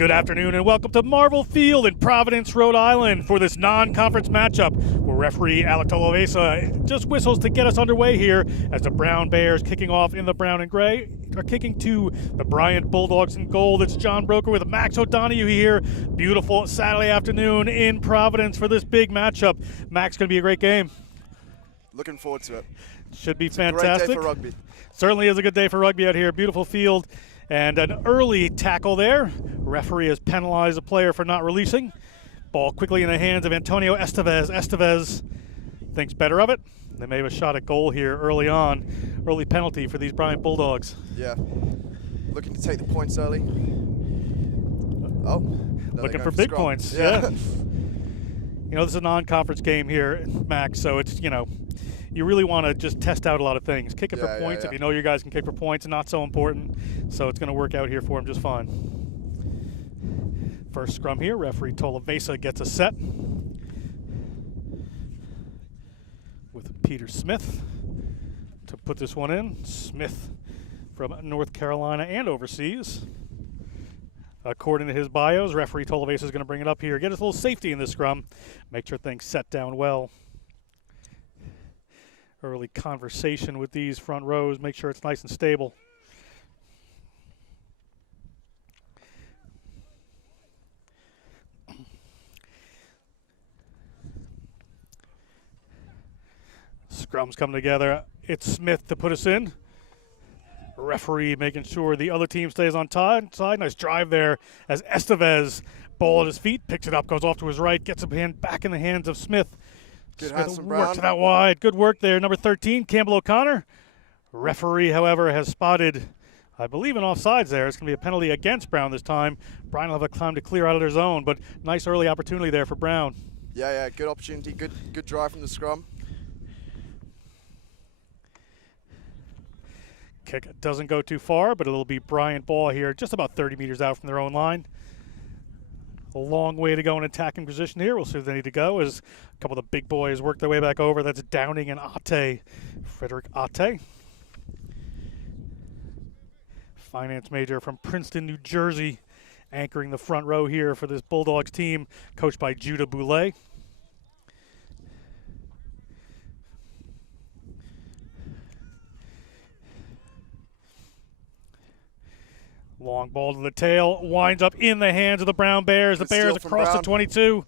Good afternoon and welcome to Marvel Field in Providence, Rhode Island for this non-conference matchup where referee Alec Tolovesa just whistles to get us underway here as the Brown Bears kicking off in the brown and gray are kicking to the Bryant Bulldogs in gold. It's John Broker with Max O'Donoghue here. Beautiful Saturday afternoon in Providence for this big matchup. Max, going to be a great game. Looking forward to it. Should be it's fantastic. A great day for rugby. Certainly is a good day for rugby out here. Beautiful field. And an early tackle there. Referee has penalized the player for not releasing. Ball quickly in the hands of Antonio Estevez. Estevez thinks better of it. They may have a shot at goal here early on. Early penalty for these Bryant Bulldogs. Yeah. Looking to take the points early. Oh. Looking for big points. Yeah. You know, this is a non-conference game here, Max, so it's, you really want to just test out a lot of things. Kick it for points. If you know your guys can kick for points, not so important. So it's going to work out here for him just fine. First scrum here, referee Tolovesa gets a set with Peter Smith to put this one in. Smith from North Carolina and overseas. According to his bios, referee Tolovesa is going to bring it up here. Get us a little safety in this scrum. Make sure things set down well. Early conversation with these front rows. Make sure it's nice and stable. Scrums come together. It's Smith to put us in. Referee making sure the other team stays on side. Nice drive there as Estevez, ball at his feet, picks it up, goes off to his right, gets a hand back in the hands of Smith. Good Smith works it out wide. Good work there. Number 13, Campbell O'Connor. Referee, however, has spotted, I believe, an offsides there. It's going to be a penalty against Brown this time. Brown will have a time to clear out of their zone, but nice early opportunity there for Brown. Yeah, good opportunity. Good drive from the scrum. Kick doesn't go too far, but it'll be Bryant ball here, just about 30 meters out from their own line. A long way to go in attacking position here. We'll see if they need to go as a couple of the big boys work their way back over. That's Downing and Ate, Frederick Ate. Finance major from Princeton, New Jersey, anchoring the front row here for this Bulldogs team, coached by Judah Boulay. Long ball to the tail, winds up in the hands of the Brown Bears. The Bears across the 22.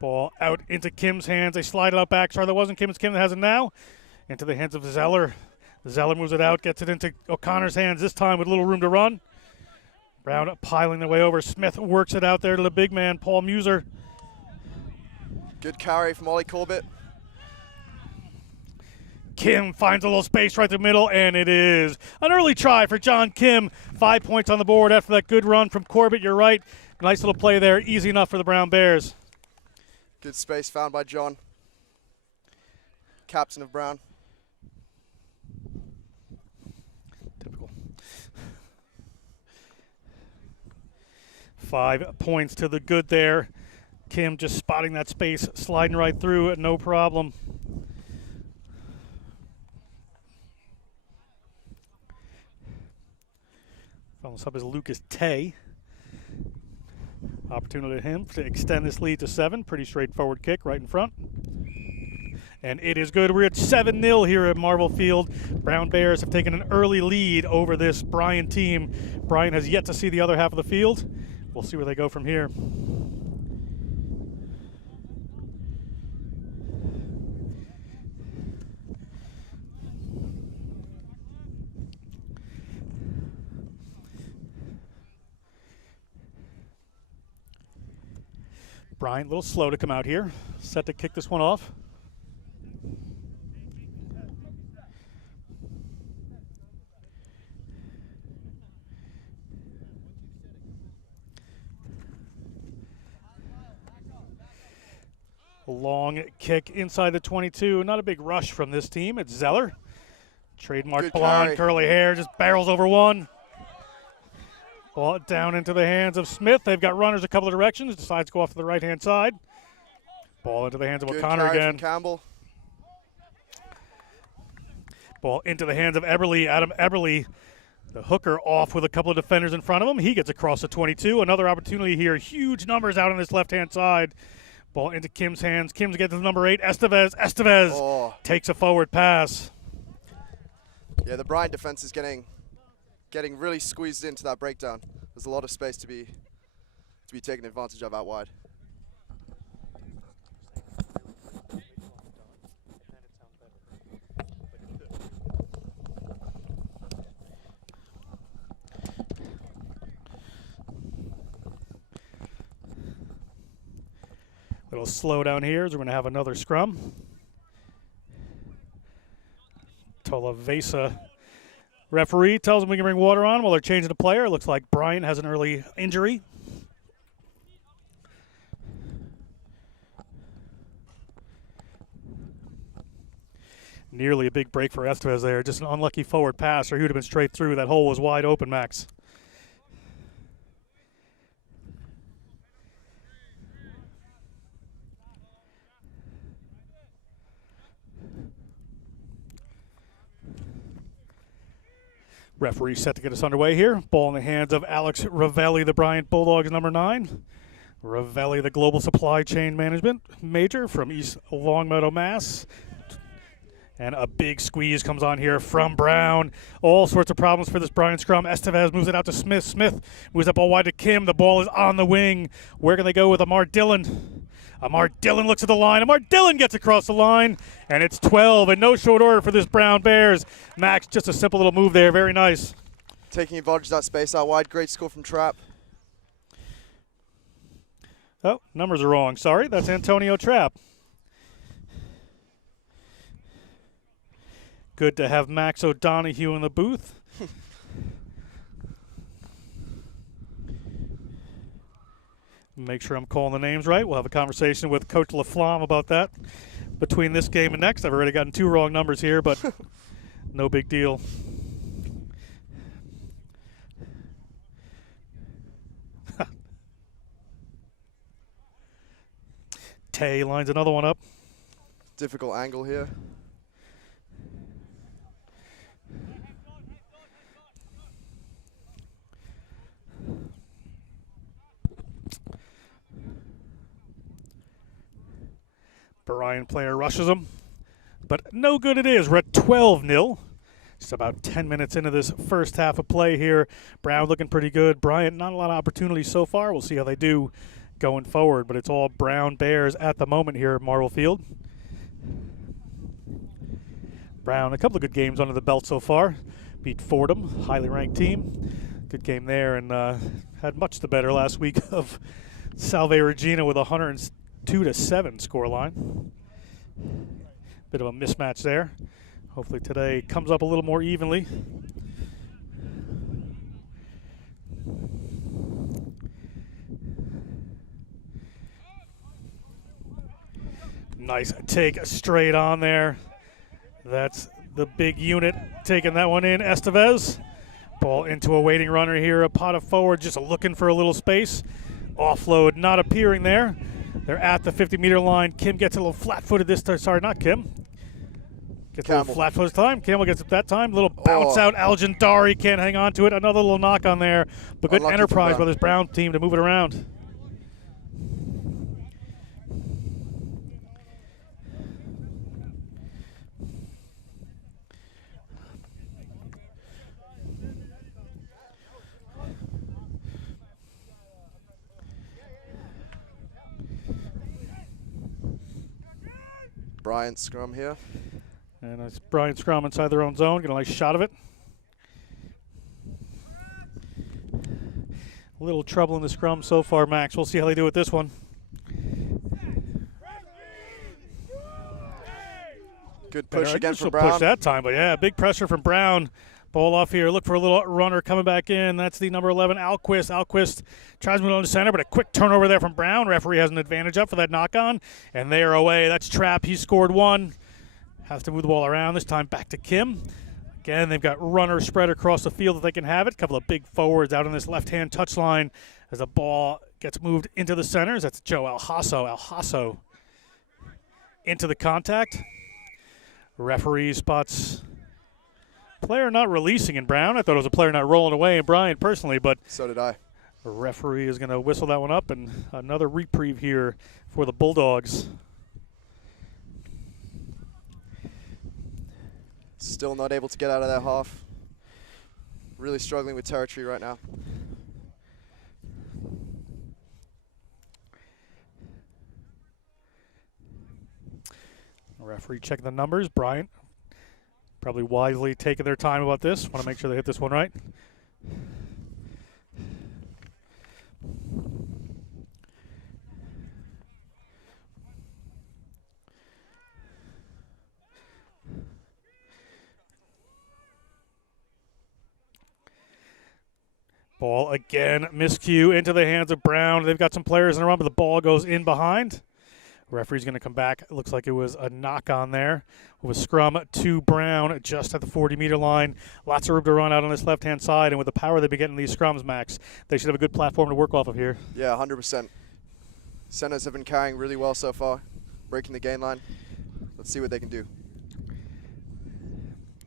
Ball out into Kim's hands. They slide it out back. Sorry, that wasn't Kim. It's Kim that has it now. Into the hands of Zeller. Zeller moves it out, gets it into O'Connor's hands, this time with a little room to run. Brown piling their way over. Smith works it out there to the big man, Paul Muser. Good carry from Ollie Corbett. Kim finds a little space right through the middle, and it is an early try for John Kim. 5 points on the board after that good run from Corbett. You're right. Nice little play there. Easy enough for the Brown Bears. Good space found by John, captain of Brown. Typical. 5 points to the good there. Kim just spotting that space, sliding right through it, no problem. Following up is Lucas Tay. Opportunity to him to extend this lead to 7. Pretty straightforward kick right in front. And it is good. We're at 7-0 here at Marvel Field. Brown Bears have taken an early lead over this Bryant team. Bryant has yet to see the other half of the field. We'll see where they go from here. Bryant, a little slow to come out here. Set to kick this one off. A long kick inside the 22. Not a big rush from this team. It's Zeller. Trademark blonde, curly hair, just barrels over one. Ball down into the hands of Smith. They've got runners a couple of directions. Decides to go off to the right-hand side. Ball into the hands of O'Connor again. Campbell. Ball into the hands of Eberle. Adam Eberle The hooker off with a couple of defenders in front of him. He gets across the 22. Another opportunity here. Huge numbers out on this left-hand side. Ball into Kim's hands. Kim's gets to the number 8. Estevez takes a forward pass. Yeah, the Bryant defense is getting really squeezed into that breakdown. There's a lot of space to be taken advantage of out wide. Little slow down here as we're going to have another scrum. Tolavesa referee tells them we can bring water on while they're changing the player. Looks like Bryant has an early injury. Nearly a big break for Estevez there. Just an unlucky forward pass, or he would have been straight through. That hole was wide open, Max. Referee set to get us underway here. Ball in the hands of Alex Ravelli, the Bryant Bulldogs, number 9. Ravelli, the Global Supply Chain Management Major from East Longmeadow, Mass. And a big squeeze comes on here from Brown. All sorts of problems for this Bryant scrum. Estevez moves it out to Smith. Smith moves that ball wide to Kim. The ball is on the wing. Where can they go with Amar Dillon? Amar Dillon looks at the line. Amar Dillon gets across the line, and it's 12 in no short order for this Brown Bears. Max, just a simple little move there. Very nice. Taking advantage of that space out wide. Great score from Trapp. Oh, numbers are wrong. Sorry, that's Antonio Trapp. Good to have Max O'Donoghue in the booth. Make sure I'm calling the names right. We'll have a conversation with Coach LaFlamme about that between this game and next. I've already gotten 2 wrong numbers here, but no big deal. Tay lines another one up. Difficult angle here. Bryant player rushes him, but no good it is. We're at 12-0. Just about 10 minutes into this first half of play here. Brown looking pretty good. Bryant, not a lot of opportunities so far. We'll see how they do going forward, but it's all Brown Bears at the moment here at Marvel Field. Brown, a couple of good games under the belt so far. Beat Fordham, highly ranked team. Good game there, and had much the better last week of Salve Regina with a 102-7 scoreline. Bit of a mismatch there. Hopefully today comes up a little more evenly. Nice take straight on there. That's the big unit taking that one in. Estevez. Ball into a waiting runner here. A pot of forward just looking for a little space. Offload not appearing there. They're at the 50-meter line. Kim gets a little flat-footed this time. Sorry, not Kim. Gets a little flat-footed this time. Campbell gets it that time. Little bounce out. Aljan Dari can't hang on to it. Another little knock on there. But good enterprise by this Brown team to move it around. Bryant scrum here. And it's Bryant scrum inside their own zone. Get a nice shot of it. A little trouble in the scrum so far, Max. We'll see how they do with this one. Good push again from Brown. Push that time, but yeah, big pressure from Brown. Ball off here. Look for a little runner coming back in. That's the number 11, Alquist. Alquist tries to move on to center, but a quick turnover there from Brown. Referee has an advantage up for that knock-on, and they are away. That's Trapp. He scored 1. Has to move the ball around. This time back to Kim. Again, they've got runners spread across the field if they can have it. A couple of big forwards out on this left-hand touchline as the ball gets moved into the centers. That's Joe Alhasso. Alhasso into the contact. Referee spots Player not releasing in Brown. I thought it was a player not rolling away in Bryant personally, but So did I. the referee is going to whistle that one up, and another reprieve here for the Bulldogs. Still not able to get out of their half. Really struggling with territory right now. Referee checking the numbers. Bryant probably wisely taking their time about this. Want to make sure they hit this one right. Ball again, miscue into the hands of Brown. They've got some players in the run, but the ball goes in behind. Referee's going to come back. It looks like it was a knock on there. With a scrum to Brown just at the 40-meter line. Lots of room to run out on this left-hand side, and with the power they've been getting these scrums, Max, they should have a good platform to work off of here. Yeah, 100%. Centers have been carrying really well so far, breaking the gain line. Let's see what they can do.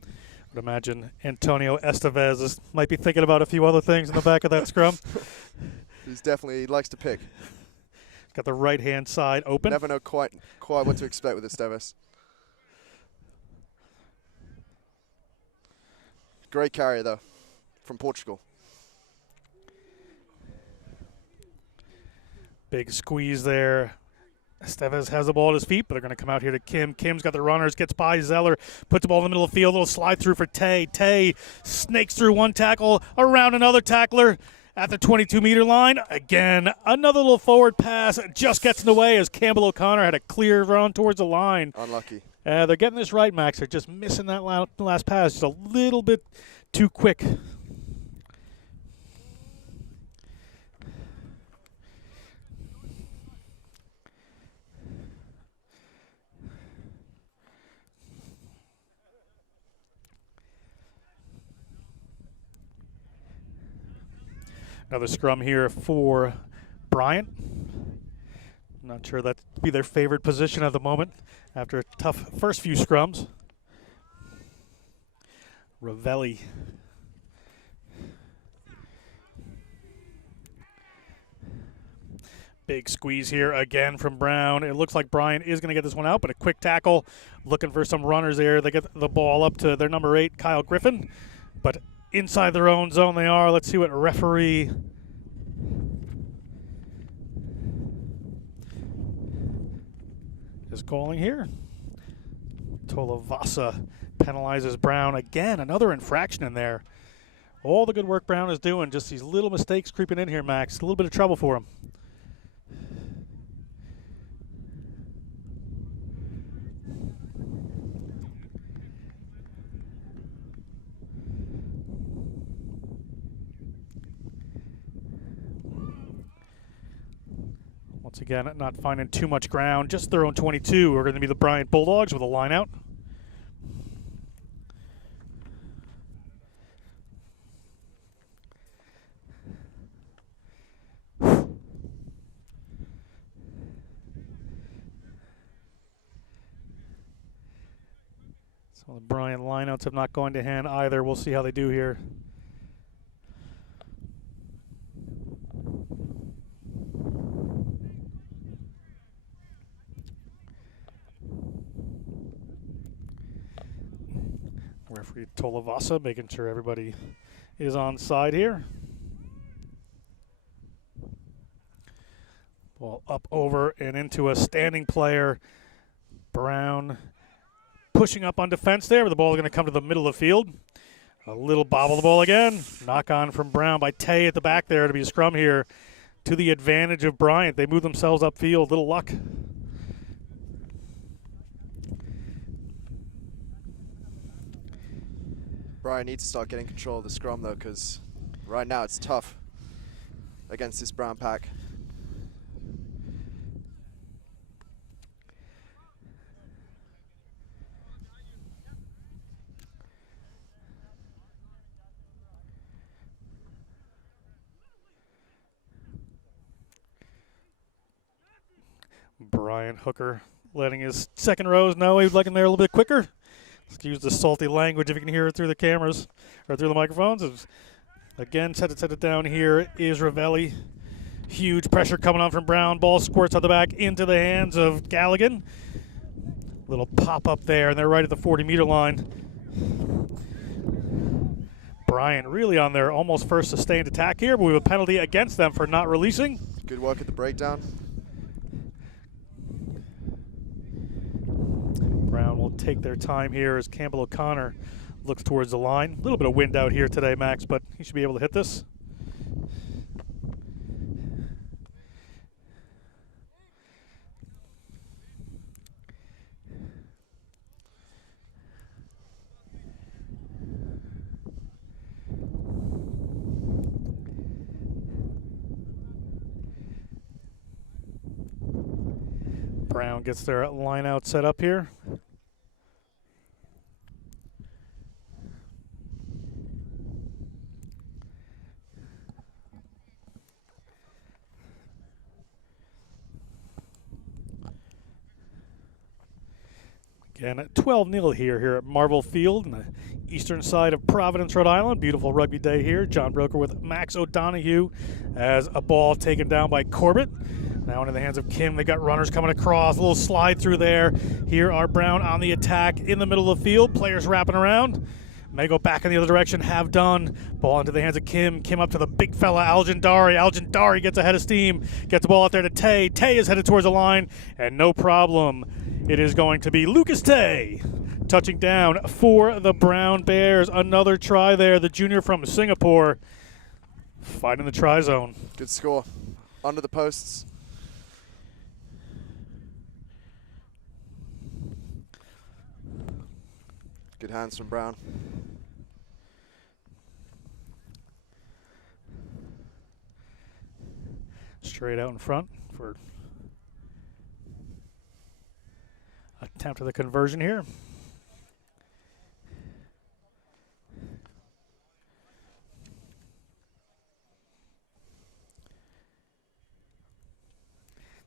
I would imagine Antonio Estevez might be thinking about a few other things in the back of that scrum. He likes to pick. Got the right-hand side open. Never know quite what to expect with Estevez. Great carrier, though, from Portugal. Big squeeze there. Estevez has the ball at his feet, but they're going to come out here to Kim. Kim's got the runners, gets by Zeller, puts the ball in the middle of the field, a little slide through for Tay. Tay snakes through one tackle, around another tackler at the 22-meter line. Again, another little forward pass, just gets in the way as Campbell O'Connor had a clear run towards the line. Unlucky. They're getting this right, Max. They're just missing that last pass just a little bit too quick. Another scrum here for Bryant. Not sure that'd be their favorite position at the moment after a tough first few scrums. Ravelli. Big squeeze here again from Brown. It looks like Bryant is going to get this one out, but a quick tackle. Looking for some runners there. They get the ball up to their number 8, Kyle Griffin. But inside their own zone they are. Let's see what referee is calling here. Tolavasa penalizes Brown again. Another infraction in there. All the good work Brown is doing, just these little mistakes creeping in here, Max. A little bit of trouble for him. Once again, not finding too much ground. Just their own 22 are going to be the Bryant Bulldogs with a line out. So the Bryant lineouts have not gone to hand either. We'll see how they do here. Referee Tolavasa making sure everybody is on side here. Ball up over and into a standing player. Brown pushing up on defense there, but the ball is going to come to the middle of the field. A little bobble the ball again. Knock on from Brown by Tay at the back there to be a scrum here to the advantage of Bryant. They move themselves upfield. Little luck. Bryant needs to start getting control of the scrum, though, because right now it's tough against this Brown pack. Brian Hooker letting his second rows know he'd like him there a little bit quicker. Excuse the salty language if you can hear it through the cameras or through the microphones. Again, set it down here is Ravelli. Huge pressure coming on from Brown. Ball squirts out the back into the hands of Galligan. Little pop up there, and they're right at the 40-meter line. Bryant really on their almost first sustained attack here, but we have a penalty against them for not releasing. Good work at the breakdown. Brown will take their time here as Campbell O'Connor looks towards the line. A little bit of wind out here today, Max, but he should be able to hit this. Brown gets their line out set up here. Again, at 12-0 here at Marvel Field on the eastern side of Providence, Rhode Island. Beautiful rugby day here. John Broker with Max O'Donoghue as a ball taken down by Corbett. Now into the hands of Kim. They got runners coming across. A little slide through there. Here are Brown on the attack in the middle of the field. Players wrapping around. May go back in the other direction. Have done. Ball into the hands of Kim. Kim up to the big fella, Algin Dari. Algin Dari gets ahead of steam. Gets the ball out there to Tay. Tay is headed towards the line. And no problem. It is going to be Lucas Tay touching down for the Brown Bears. Another try there. The junior from Singapore finding the try zone. Good score. Under the posts. Good hands from Brown. Straight out in front for attempt at the conversion here.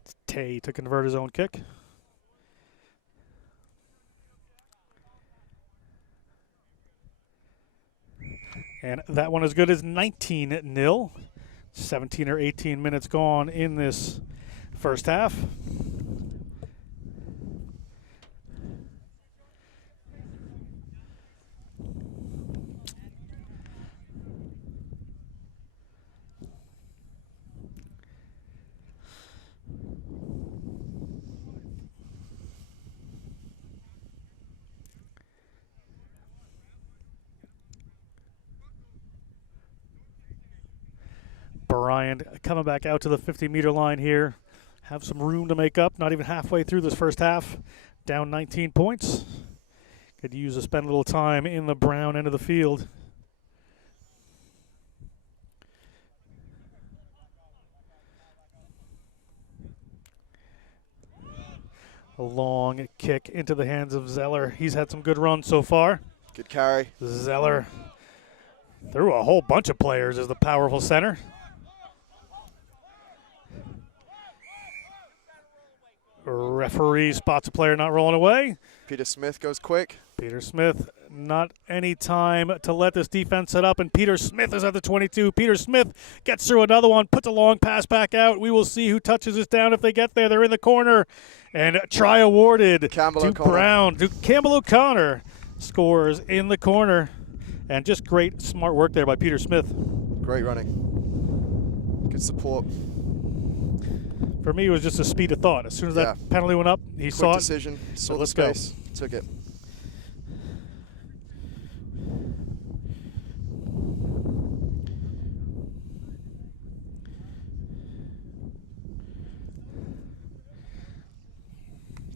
It's Tay to convert his own kick. And that one as good as 19-0. 17 or 18 minutes gone in this first half. Bryant coming back out to the 50-meter line here. Have some room to make up. Not even halfway through this first half. Down 19 points. Could use to spend a little time in the Brown end of the field. A long kick into the hands of Zeller. He's had some good runs so far. Good carry. Zeller through a whole bunch of players as the powerful center. Referee spots a player not rolling away. Peter Smith goes quick. Peter Smith, not any time to let this defense set up, and Peter Smith is at the 22. Peter Smith gets through another one, puts a long pass back out. We will see who touches this down if they get there. They're in the corner, and try awarded to Brown. To Campbell O'Connor scores in the corner, and just great, smart work there by Peter Smith. Great running. Good support. For me, it was just a speed of thought. As soon as that penalty went up, he saw it. Quick decision. Saw the space. Took it.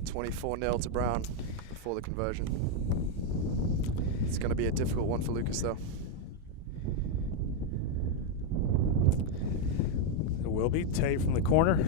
$24-0 to Brown before the conversion. It's going to be a difficult one for Lucas, though. It will be. Tay from the corner.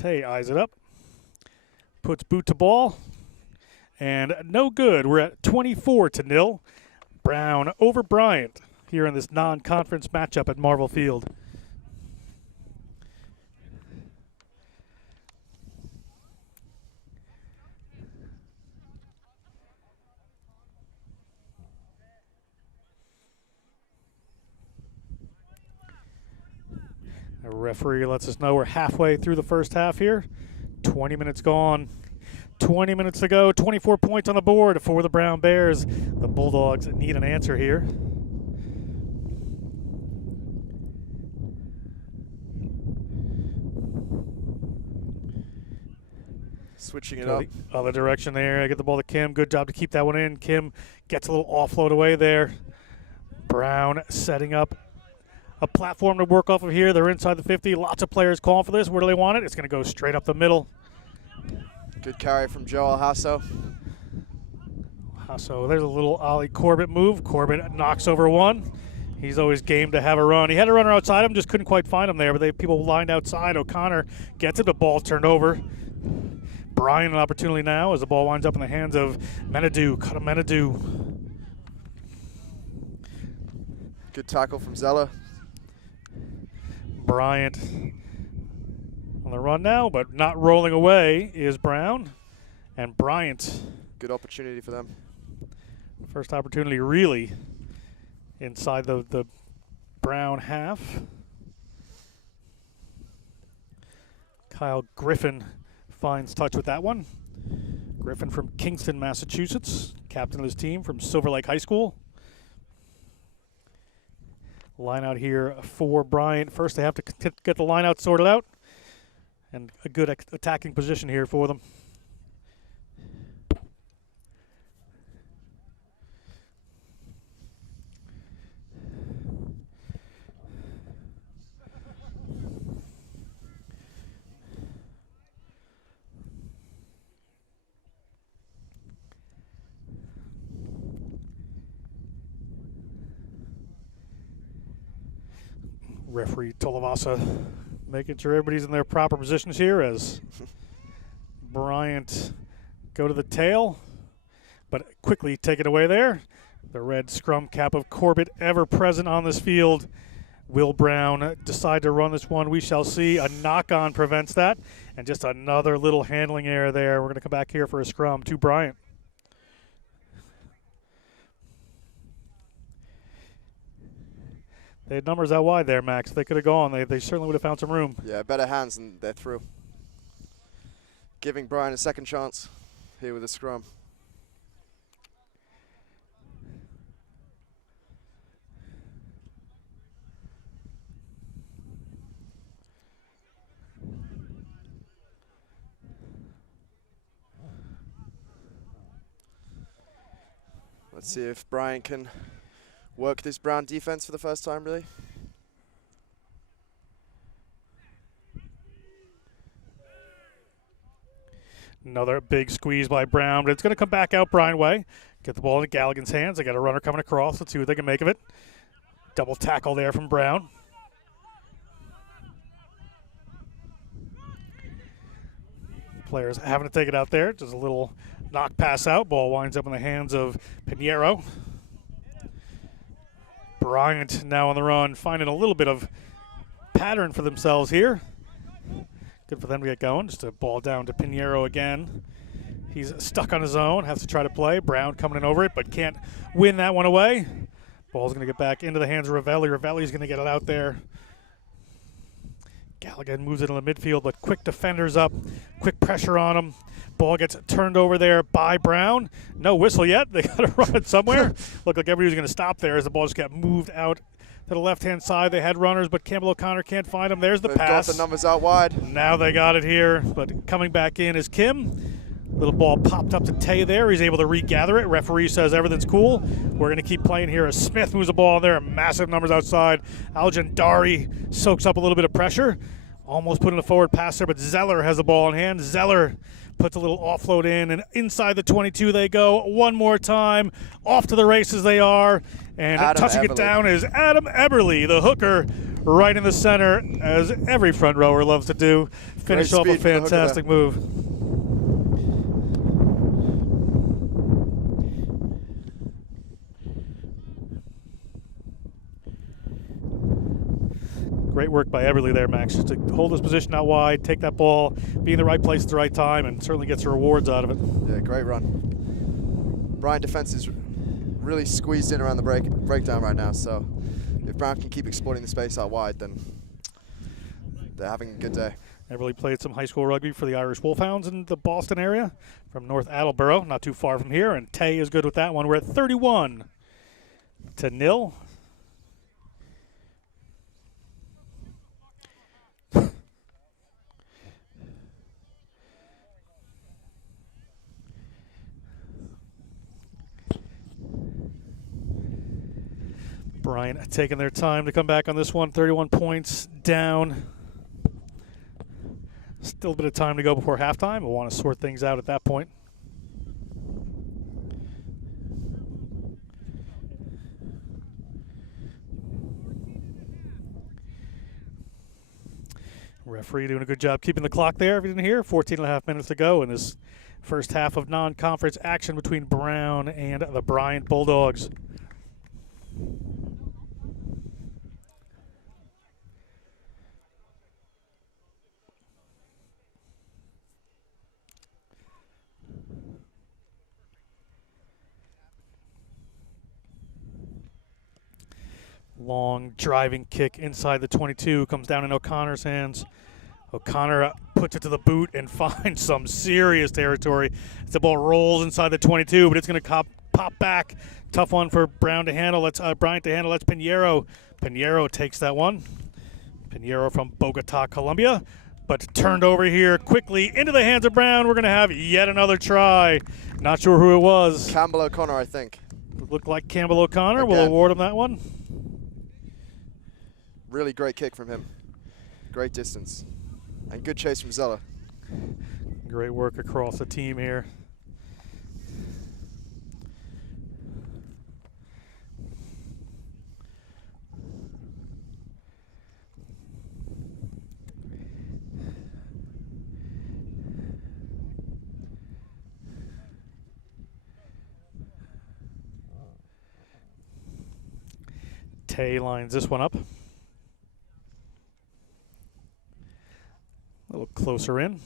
Tay eyes it up, puts boot to ball, and no good. We're at 24-0. Brown over Bryant here in this non-conference matchup at Marvel Field. The referee lets us know we're halfway through the first half here. 20 minutes gone. 20 minutes to go. 24 points on the board for the Brown Bears. The Bulldogs need an answer here. Switching it up. The other direction there. I get the ball to Kim. Good job to keep that one in. Kim gets a little offload away there. Brown setting up a platform to work off of here. They're inside the 50. Lots of players calling for this. Where do they want it? It's going to go straight up the middle. Good carry from Joel Hasso. So there's a little Ollie Corbett move. Corbett knocks over one. He's always game to have a run. He had a runner outside him, just couldn't quite find him there, but people lined outside. O'Connor gets it. The ball turned over. Bryant an opportunity now as the ball winds up in the hands of Menadou. Menadou. Good tackle from Zeller. Bryant on the run now, but not rolling away is Brown. And Bryant. Good opportunity for them. First opportunity really inside the Brown half. Kyle Griffin finds touch with that one. Griffin from Kingston, Massachusetts, captain of his team from Silver Lake High School. Line out here for Bryant. First they have to get the line out sorted out, and a good attacking position here for them. Referee Tolavasa making sure everybody's in their proper positions here as Bryant go to the tail, but quickly take it away there. The red scrum cap of Corbett ever present on this field. Will Brown decide to run this one? We shall see. A knock-on prevents that, and just another little handling error there. We're going to come back here for a scrum to Bryant. They had numbers out wide there, Max. They could have gone. They certainly would have found some room. Yeah, better hands and they're through. Giving Brian a second chance here with a scrum. Let's see if Brian can work this Brown defense for the first time, really. Another big squeeze by Brown, but it's going to come back out Brian way. Get the ball into Galligan's hands. They got a runner coming across. Let's see what they can make of it. Double tackle there from Brown. Players having to take it out there. Just a little knock pass out. Ball winds up in the hands of Pinheiro. Bryant now on the run, finding a little bit of pattern for themselves here. Good for them to get going. Just a ball down to Pinheiro again. He's stuck on his own, has to try to play. Brown coming in over it, but can't win that one away. Ball's going to get back into the hands of Ravelli. Ravelli's going to get it out there. Galligan moves it in the midfield, but quick defenders up, quick pressure on him. Ball gets turned over there by Brown. No whistle yet. They got to run it somewhere. Looked like everybody was going to stop there as the ball just got moved out to the left-hand side. They had runners, but Campbell O'Connor can't find them. There's the pass. Got the numbers out wide. Now they got it here, but coming back in is Kim. Little ball popped up to Tay there. He's able to regather it. Referee says everything's cool. We're going to keep playing here as Smith moves the ball in there. Massive numbers outside. Aljandari soaks up a little bit of pressure. Almost putting a forward pass there, but Zeller has the ball in hand. Zeller puts a little offload in, and inside the 22 they go. One more time. Off to the races they are. And touching it down is Adam Eberly, the hooker, right in the center, as every front rower loves to do. Finish off a fantastic move. Great work by Eberly there, Max, just to hold his position out wide, take that ball, be in the right place at the right time, and certainly gets the rewards out of it. Yeah, great run. Bryant defense is really squeezed in around the breakdown right now, so if Brown can keep exploiting the space out wide, then they're having a good day. Eberly played some high school rugby for the Irish Wolfhounds in the Boston area from North Attleboro, not too far from here, and Tay is good with that one. We're at 31-0. Bryant taking their time to come back on this one. 31 points down. Still a bit of time to go before halftime. We'll want to sort things out at that point. Referee doing a good job keeping the clock there, if you didn't hear. 14.5 minutes to go in this first half of non-conference action between Brown and the Bryant Bulldogs. Long driving kick inside the 22 comes down in O'Connor's hands. O'Connor puts it to the boot and finds some serious territory. The ball rolls inside the 22, but it's going to pop back. Tough one for Brown to handle. That's Bryant to handle. That's Pinheiro. Pinheiro takes that one. Pinheiro from Bogota, Colombia, but turned over here quickly into the hands of Brown. We're going to have yet another try. Not sure who it was. Campbell O'Connor, I think. Looked like Campbell O'Connor. We'll award him that one. Really great kick from him. Great distance. And good chase from Zeller. Great work across the team here. Tay lines this one up. A little closer in.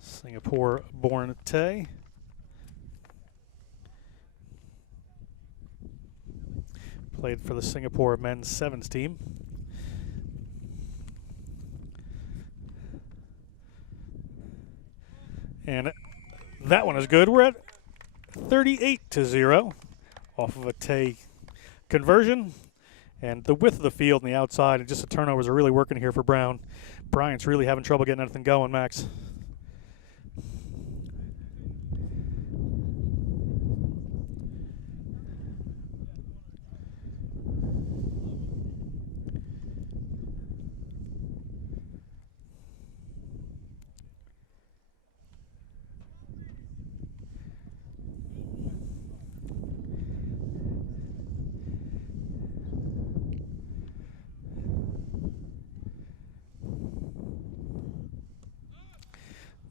Singapore-born Tay. Played for the Singapore men's sevens team. And that one is good. We're at 38-0 off of a Tay conversion. And the width of the field and the outside and just the turnovers are really working here for Brown. Bryant's really having trouble getting anything going, Max.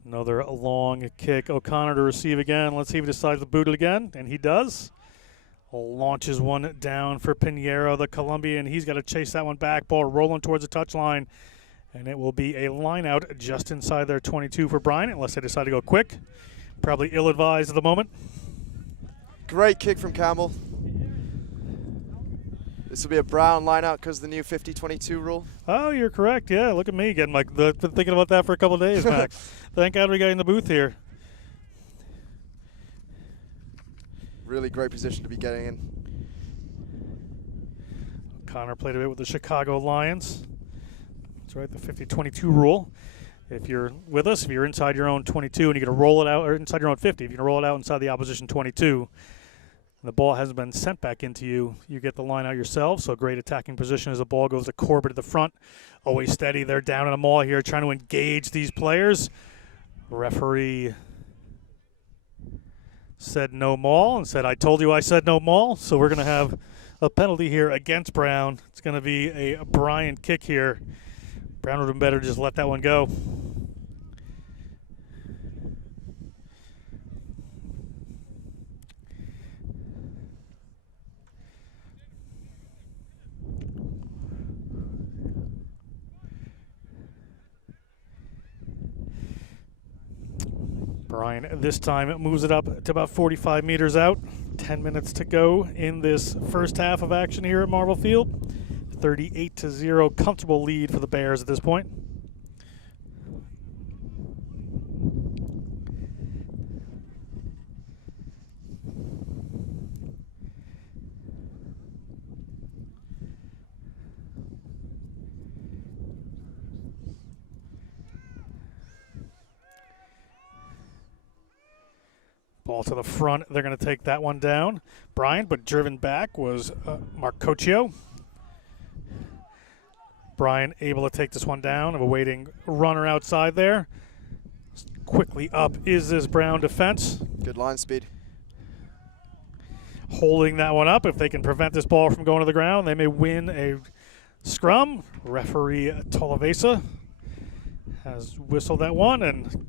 Another long kick. O'Connor to receive again. Let's see if he decides to boot it again. And he does. Launches one down for Pinheiro, the Colombian. He's got to chase that one back. Ball rolling towards the touchline. And it will be a line out just inside their 22 for Bryant, unless they decide to go quick. Probably ill-advised at the moment. Great kick from Campbell. This will be a Brown line out because of the new 50-22 rule. Oh, you're correct. Yeah, look at me getting been thinking about that for a couple of days, Max. Thank God we got in the booth here. Really great position to be getting in. Connor played a bit with the Chicago Lions. That's right, the 50-22 rule. If you're with us, if you're inside your own 22 and you're going to roll it out, or inside your own 50, if you're going to roll it out inside the opposition 22, and the ball hasn't been sent back into you, you get the line out yourself. So great attacking position as the ball goes to Corbett at the front. Always steady. They're down in a maul here trying to engage these players. Referee said no maul and said, I told you I said no maul. So we're going to have a penalty here against Brown. It's going to be a Bryant kick here. Brown would have been better to just let that one go. Bryant this time moves it up to about 45 meters out. 10 minutes to go in this first half of action here at Marvel Field. 38-0, comfortable lead for the Bears at this point. Ball to the front. They're going to take that one down. Bryant, but driven back was Marcocchio. Bryant able to take this one down. Of a waiting runner outside there. Quickly up is this Brown defense. Good line speed. Holding that one up. If they can prevent this ball from going to the ground, they may win a scrum. Referee Tolavesa has whistled that one, and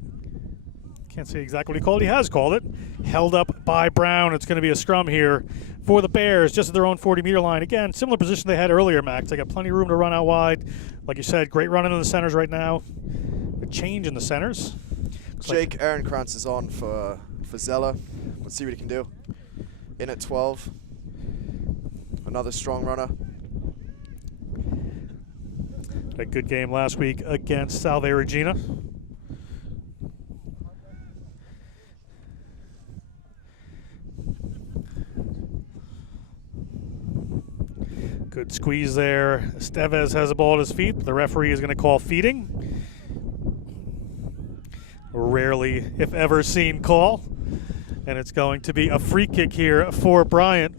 can't say exactly what he called. He has called it. Held up by Brown. It's going to be a scrum here for the Bears, just at their own 40-meter line. Again, similar position they had earlier, Max. They got plenty of room to run out wide. Like you said, great running in the centers right now. A change in the centers. Jake Ehrenkrantz is on for Zella. Let's see what he can do. In at 12. Another strong runner. A good game last week against Salve Regina. Good squeeze there. Estevez has the ball at his feet, but the referee is going to call feeding. Rarely, if ever, seen call. And it's going to be a free kick here for Bryant.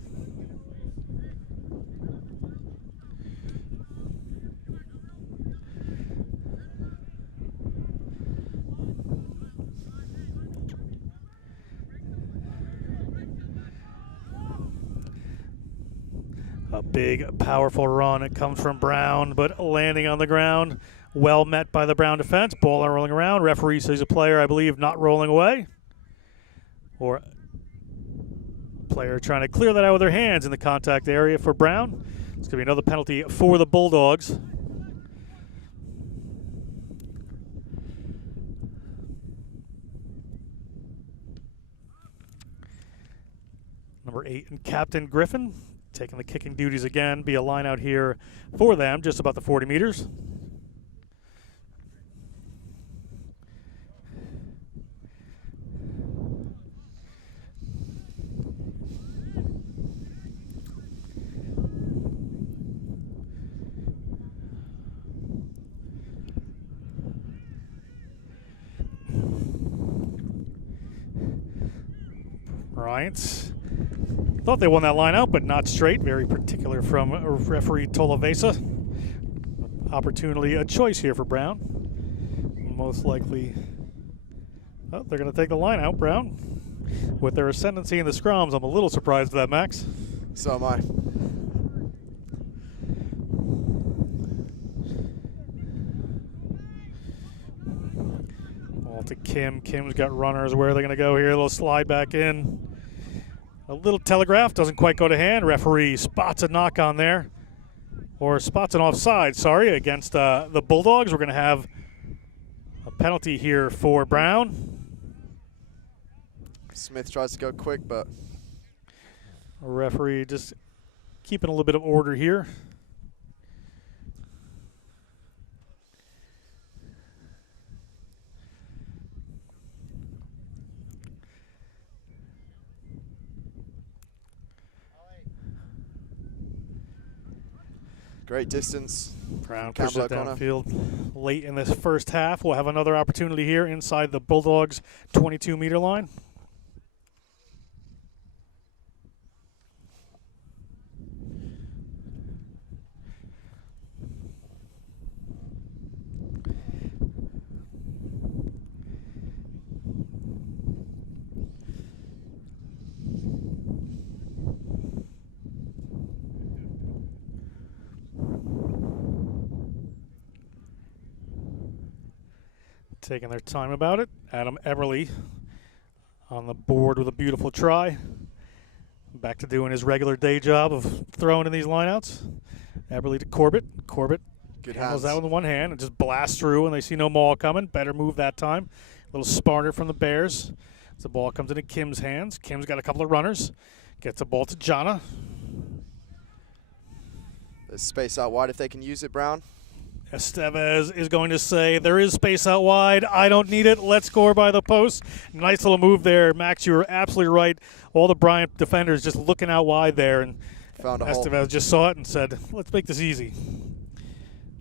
A big, powerful run. It comes from Brown, but landing on the ground. Well met by the Brown defense. Ball rolling around. Referee says a player, I believe, not rolling away. Or player trying to clear that out with their hands in the contact area for Brown. It's going to be another penalty for the Bulldogs. Number 8, and Captain Griffin taking the kicking duties again. Be a line out here for them, just about the 40 meters. Bryant thought they won that line out, but not straight. Very particular from referee Tolavesa. Opportunity, a choice here for Brown. Most likely, oh, they're going to take the line out, Brown. With their ascendancy in the scrums, I'm a little surprised at that, Max. So am I. Ball to Kim. Kim's got runners. Where are they going to go here? A little slide back in. A little telegraph, doesn't quite go to hand. Referee spots a knock on there. Or spots an offside, sorry, against the Bulldogs. We're going to have a penalty here for Brown. Smith tries to go quick, but Referee just keeping a little bit of order here. great distance. Brown pushes it Campbell downfield late in this first half. We'll have another opportunity here inside the Bulldogs' 22-meter line. Taking their time about it. Adam Eberle on the board with a beautiful try. Back to doing his regular day job of throwing in these lineouts. Eberle to Corbett. Corbett handles that with one hand and just blasts through, and they see no maul coming. Better move that time. A little smarter from the Bears. As the ball comes into Kim's hands. Kim's got a couple of runners. Gets the ball to Jana. There's space out wide if they can use it, Brown. Estevez is going to say, there is space out wide. I don't need it. Let's score by the post. Nice little move there. Max, you were absolutely right. All the Bryant defenders just looking out wide there. And found a Estevez hole. just saw it and said, let's make this easy.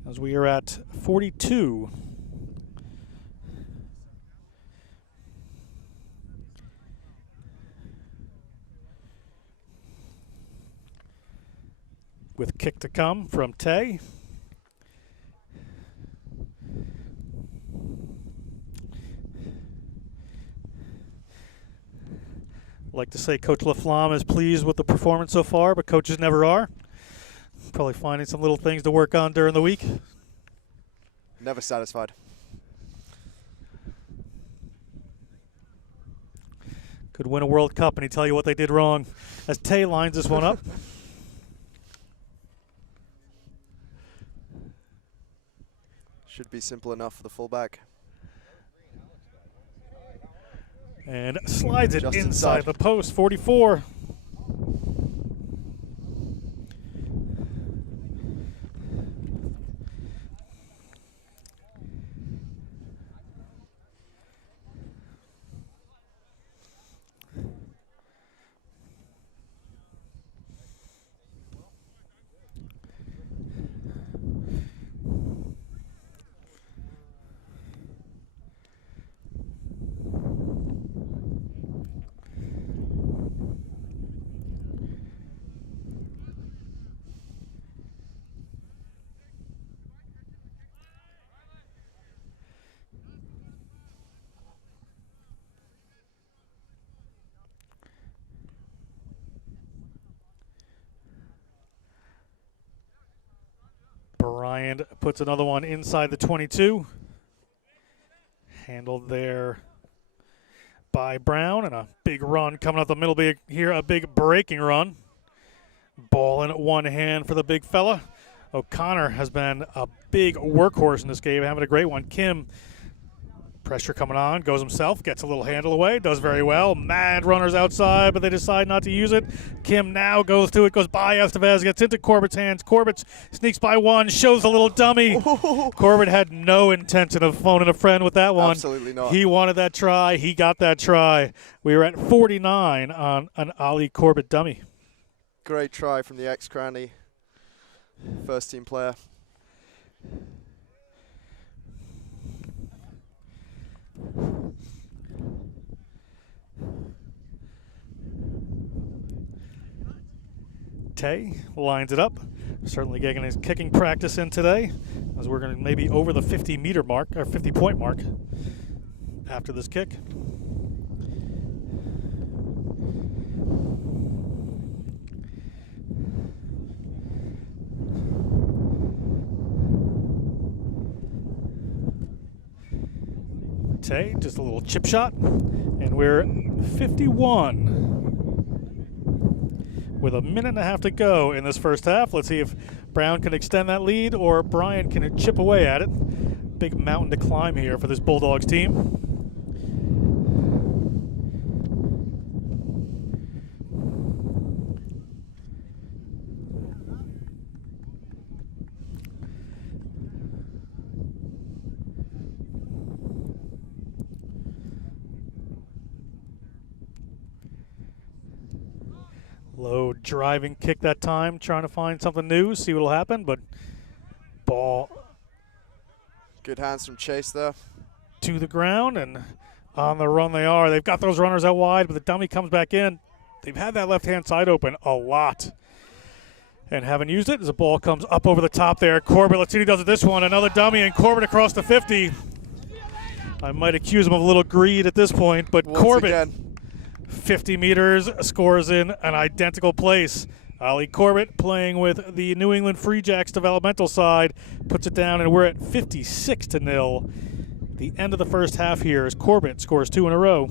As we are at 42. With kick to come from Tay. Like to say Coach LaFlamme is pleased with the performance so far, but coaches never are. Probably finding some little things to work on during the week. Never satisfied. Could win a World Cup and he tell you what they did wrong. As Tay lines this one up. Should be simple enough for the fullback. And slides it Just inside the post, 44. Bryant puts another one inside the 22. Handled there by Brown, and a big run coming up the middle here, a big breaking run. Ball in one hand for the big fella. O'Connor has been a big workhorse in this game, having a great one. Kim, pressure coming on, goes himself, gets a little handle away, does very well. Mad runners outside, but they decide not to use it. Kim now goes to it, goes by Estevez, gets into Corbett's hands. Corbett sneaks by one, shows a little dummy. Corbett had no intention of phoning a friend with that one. Absolutely not. He wanted that try. He got that try. We were at 49 on an Ali Corbett dummy. Great try from the ex-Cranley first team player. Tay lines it up. Certainly getting his kicking practice in today, as we're going to maybe over the 50-meter mark, or 50-point mark after this kick. Tay, just a little chip shot, and we're 51 with a minute and a half to go in this first half. Let's see if Brown can extend that lead or Bryant can chip away at it. Big mountain to climb here for this Bulldogs team. Low driving kick that time, trying to find something new, see what'll happen, but ball Good hands from Chase there. to the ground, and on the run they are. They've got those runners out wide, but the dummy comes back in. They've had that left-hand side open a lot and haven't used it as the ball comes up over the top there. Corbett, let's see what he does with this one. Another dummy, and Corbett across the 50. I might accuse him of a little greed at this point, but Once Corbett, again, 50 meters, scores in an identical place. Ali Corbett playing with the New England Free Jacks developmental side, puts it down, and we're at 56-0 The end of the first half here as Corbett scores 2 in a row.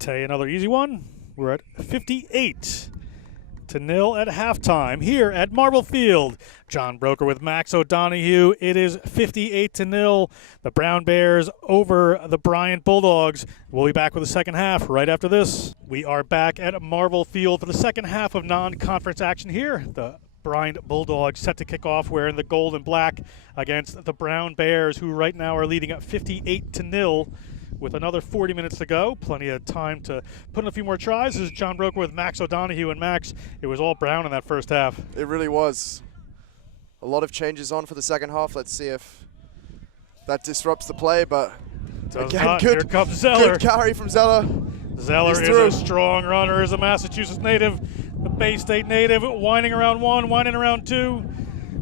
Tell you another easy one. We're at 58-0 at halftime here at Marble Field. John Broker with Max O'Donoghue. It is 58-0. The Brown Bears over the Bryant Bulldogs. We'll be back with the second half right after this. We are back at Marble Field for the second half of non-conference action here. The Bryant Bulldogs set to kick off wearing the gold and black against the Brown Bears, who right now are leading at 58-0. With another 40 minutes to go, plenty of time to put in a few more tries. This is John Broker with Max O'Donoghue. And Max, it was all Brown in that first half. It really was. A lot of changes on for the second half. Let's see if that disrupts the play, but again, Here comes Zeller. Good carry from Zeller. Zeller is a strong runner, is a Massachusetts native, the Bay State native, winding around 1, winding around 2,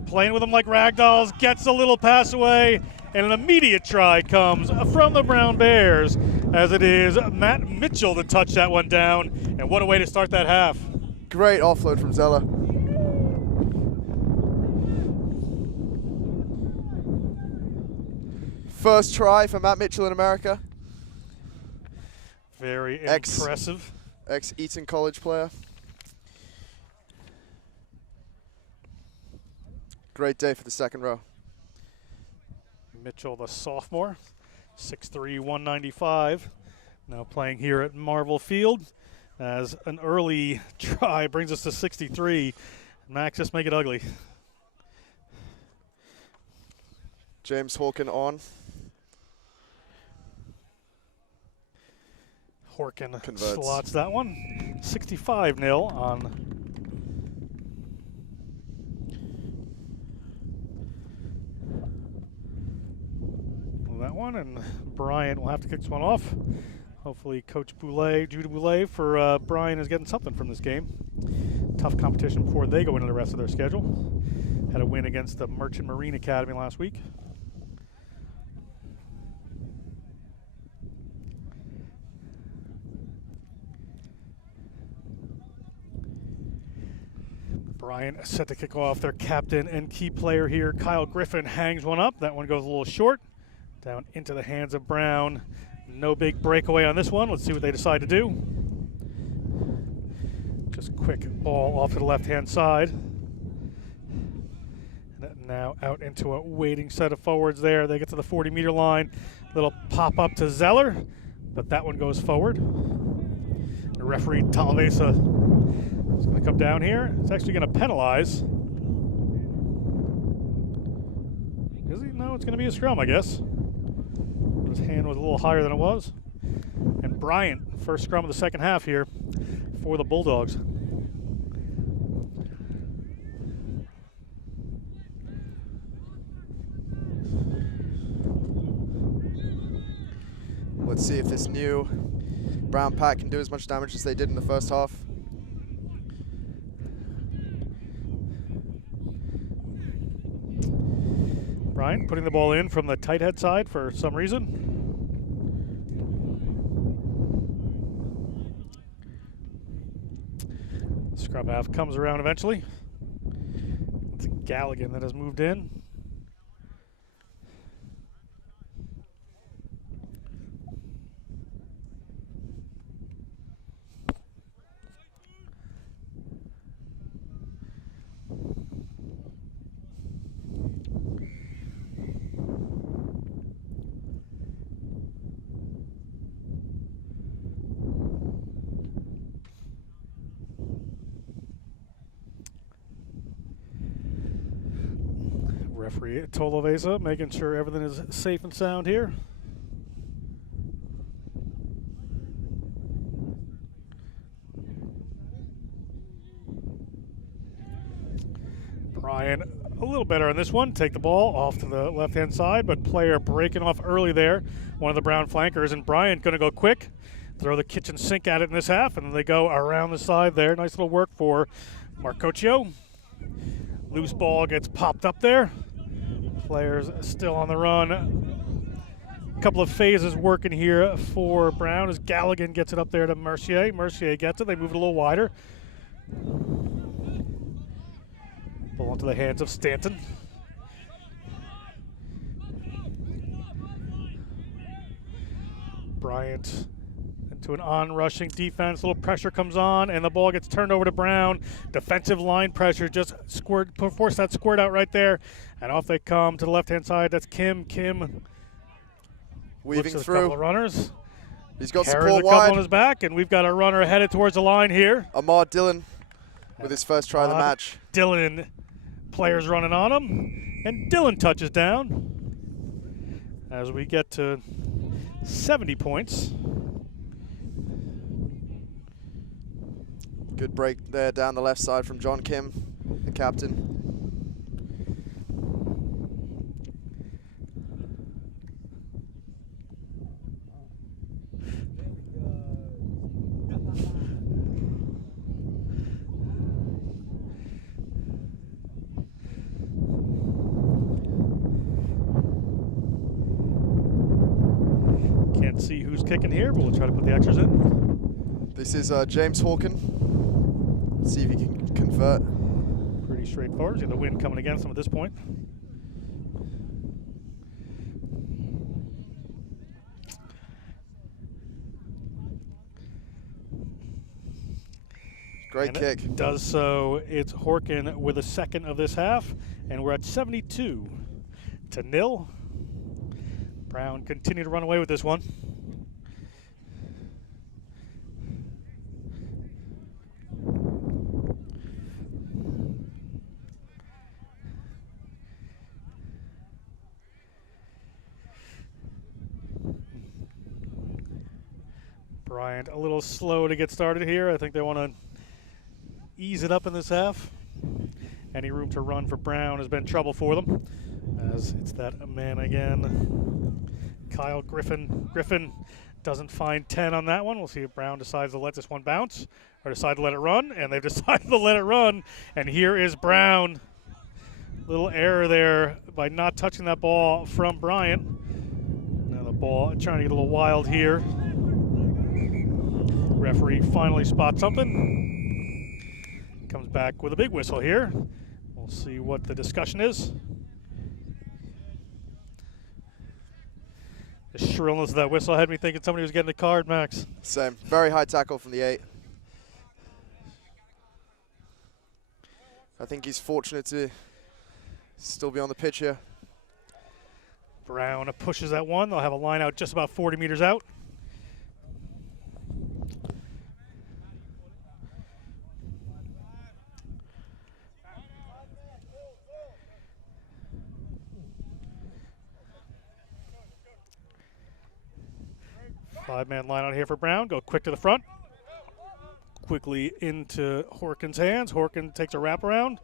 playing with them like ragdolls, gets a little pass away, and an immediate try comes from the Brown Bears, as it is Matt Mitchell to touch that one down. And what a way to start that half. Great offload from Zeller. First try for Matt Mitchell in America. Very impressive. Ex-Eton College player. Great day for the second row. Mitchell, the sophomore, 6'3", 195, now playing here at Marble Field, as an early try brings us to 63. Max, just make it ugly. James Hawken on. Horkin Converts. slots that one. 65-0 on that one, and Bryant will have to kick this one off. Hopefully Coach Judah Boulay for Bryant is getting something from this game. Tough competition before they go into the rest of their schedule. Had a win against the Merchant Marine Academy last week. Bryant set to kick off. Their captain and key player here, Kyle Griffin, hangs one up. That one goes a little short. Down into the hands of Brown. No big breakaway on this one. Let's see what they decide to do. Just quick ball off to the left-hand side. And now out into a waiting set of forwards there. They get to the 40-meter line. Little pop-up to Zeller, but that one goes forward. The referee, Talavesa, is going to come down here. It's actually going to penalize. Is he? No, it's going to be a scrum, I guess. His hand was a little higher than it was. And Bryant, first scrum of the second half here for the Bulldogs. Let's see if this new Brown pack can do as much damage as they did in the first half. Bryant putting the ball in from the tight head side for some reason. Scrum half comes around eventually. It's Galligan that has moved in. Referee Talavesa making sure everything is safe and sound here. Bryant a little better on this one. Take the ball off to the left-hand side, but player breaking off early there. One of the Brown flankers, and Bryant going to go quick. Throw the kitchen sink at it in this half, and then they go around the side there. Nice little work for Marcocchio. Loose ball gets popped up there. Players still on the run. A couple of phases working here for Brown as Galligan gets it up there to Mercier. Mercier gets it. They move it a little wider. Ball into the hands of Stanton. Bryant into an on-rushing defense. A little pressure comes on, and the ball gets turned over to Brown. Defensive line pressure just force that squirt out right there, and off they come to the left-hand side. That's Kim. Kim weaving looks at through. A couple of runners. He's got Carries support a couple wide. on his back, and we've got a runner headed towards the line here. Ahmad Dillon with his first try of the match. Dillon, players running on him, and Dillon touches down as we get to 70 points. Good break there down the left side from John Kim, the captain. Can't see who's kicking here, but we'll try to put the extras in. This is James Hawken. See if he can convert. Pretty straightforward. See the wind coming against him at this point. Great kick. It does so. It's Horkin with a second of this half, and we're at 72-0. Brown continue to run away with this one. Bryant a little slow to get started here. I think they want to ease it up in this half. Any room to run for Brown has been trouble for them, as it's that man again. Kyle Griffin. Griffin doesn't find 10 on that one. We'll see if Brown decides to let this one bounce or decide to let it run, and they've decided to let it run. And here is Brown. Little error there by not touching that ball from Bryant. Now the ball trying to get a little wild here. Referee finally spots something. Comes back with a big whistle here. We'll see what the discussion is. The shrillness of that whistle had me thinking somebody was getting a card, Max. Same. Very high tackle from the 8. I think he's fortunate to still be on the pitch here. Brown pushes that one. They'll have a line out just about 40 meters out. Five-man line out here for Brown. Go quick to the front. Quickly into Horkin's hands. Horkin takes a wraparound.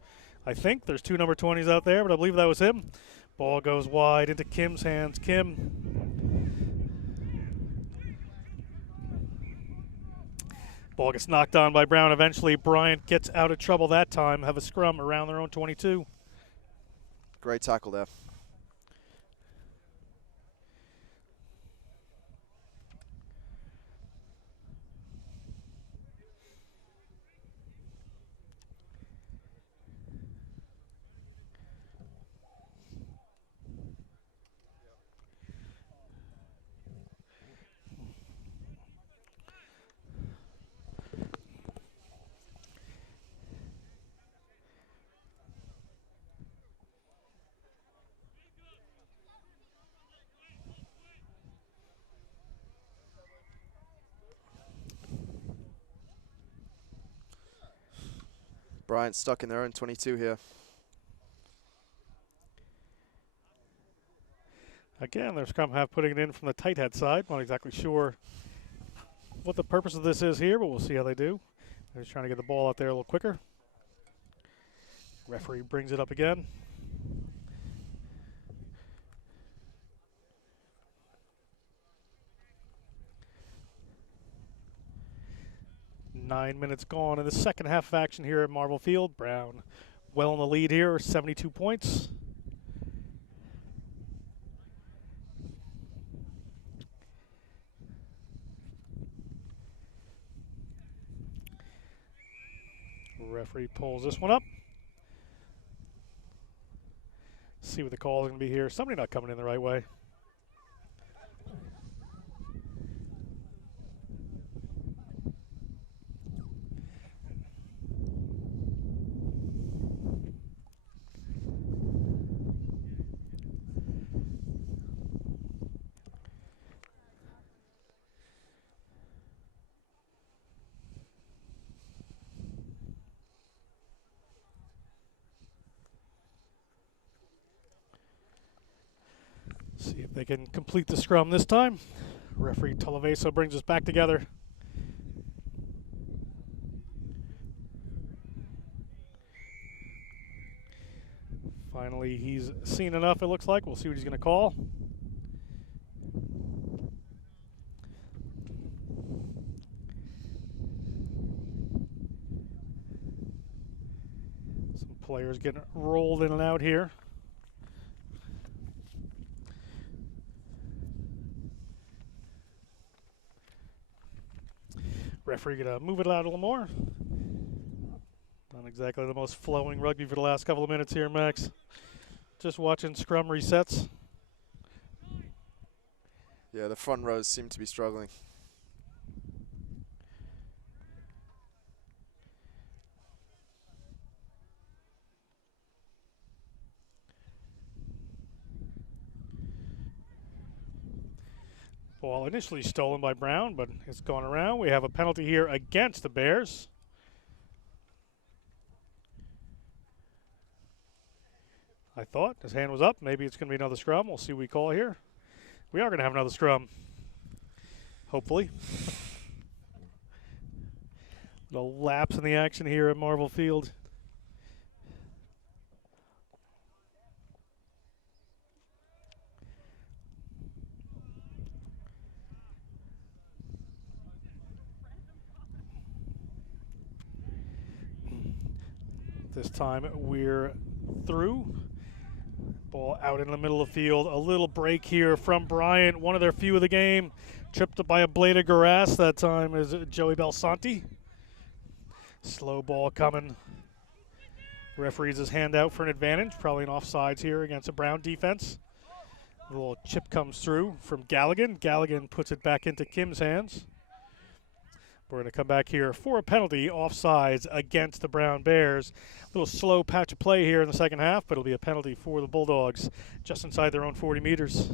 I think there's 2 number 20s out there, but I believe that was him. Ball goes wide into Kim's hands. Kim. Ball gets knocked on by Brown. Eventually, Bryant gets out of trouble that time. Have a scrum around their own 22. Great tackle there. Bryant stuck in their own 22 here. Again, they're scrum half putting it in from the tight head side. Not exactly sure what the purpose of this is here, but we'll see how they do. They're just trying to get the ball out there a little quicker. Referee brings it up again. 9 minutes gone in the second half of action here at Marvel Field. Brown well in the lead here, 72 points. Referee pulls this one up. See what the call is going to be here. Somebody not coming in the right way. See if they can complete the scrum this time. Referee Talavesa brings us back together. Finally, he's seen enough, it looks like. We'll see what he's going to call. Some players getting rolled in and out here. Referee gonna move it out a little more. Not exactly the most flowing rugby for the last couple of minutes here, Max. Just watching scrum resets. Yeah, the front rows seem to be struggling. Ball initially stolen by Brown, but it's gone around. We have a penalty here against the Bears. I thought his hand was up. Maybe it's going to be another scrum. We'll see what we call here. We are going to have another scrum. Hopefully. Little lapse in the action here at Marvel Field. This time we're through. Ball out in the middle of the field. A little break here from Bryant. One of their few of the game. Tripped by a blade of grass. That time is Joey Belsanti. Slow ball coming. Referees his hand out for an advantage. Probably an offsides here against a Brown defense. A little chip comes through from Galligan. Galligan puts it back into Kim's hands. We're going to come back here for a penalty, offsides against the Brown Bears. A little slow patch of play here in the second half, but it'll be a penalty for the Bulldogs just inside their own 40 meters.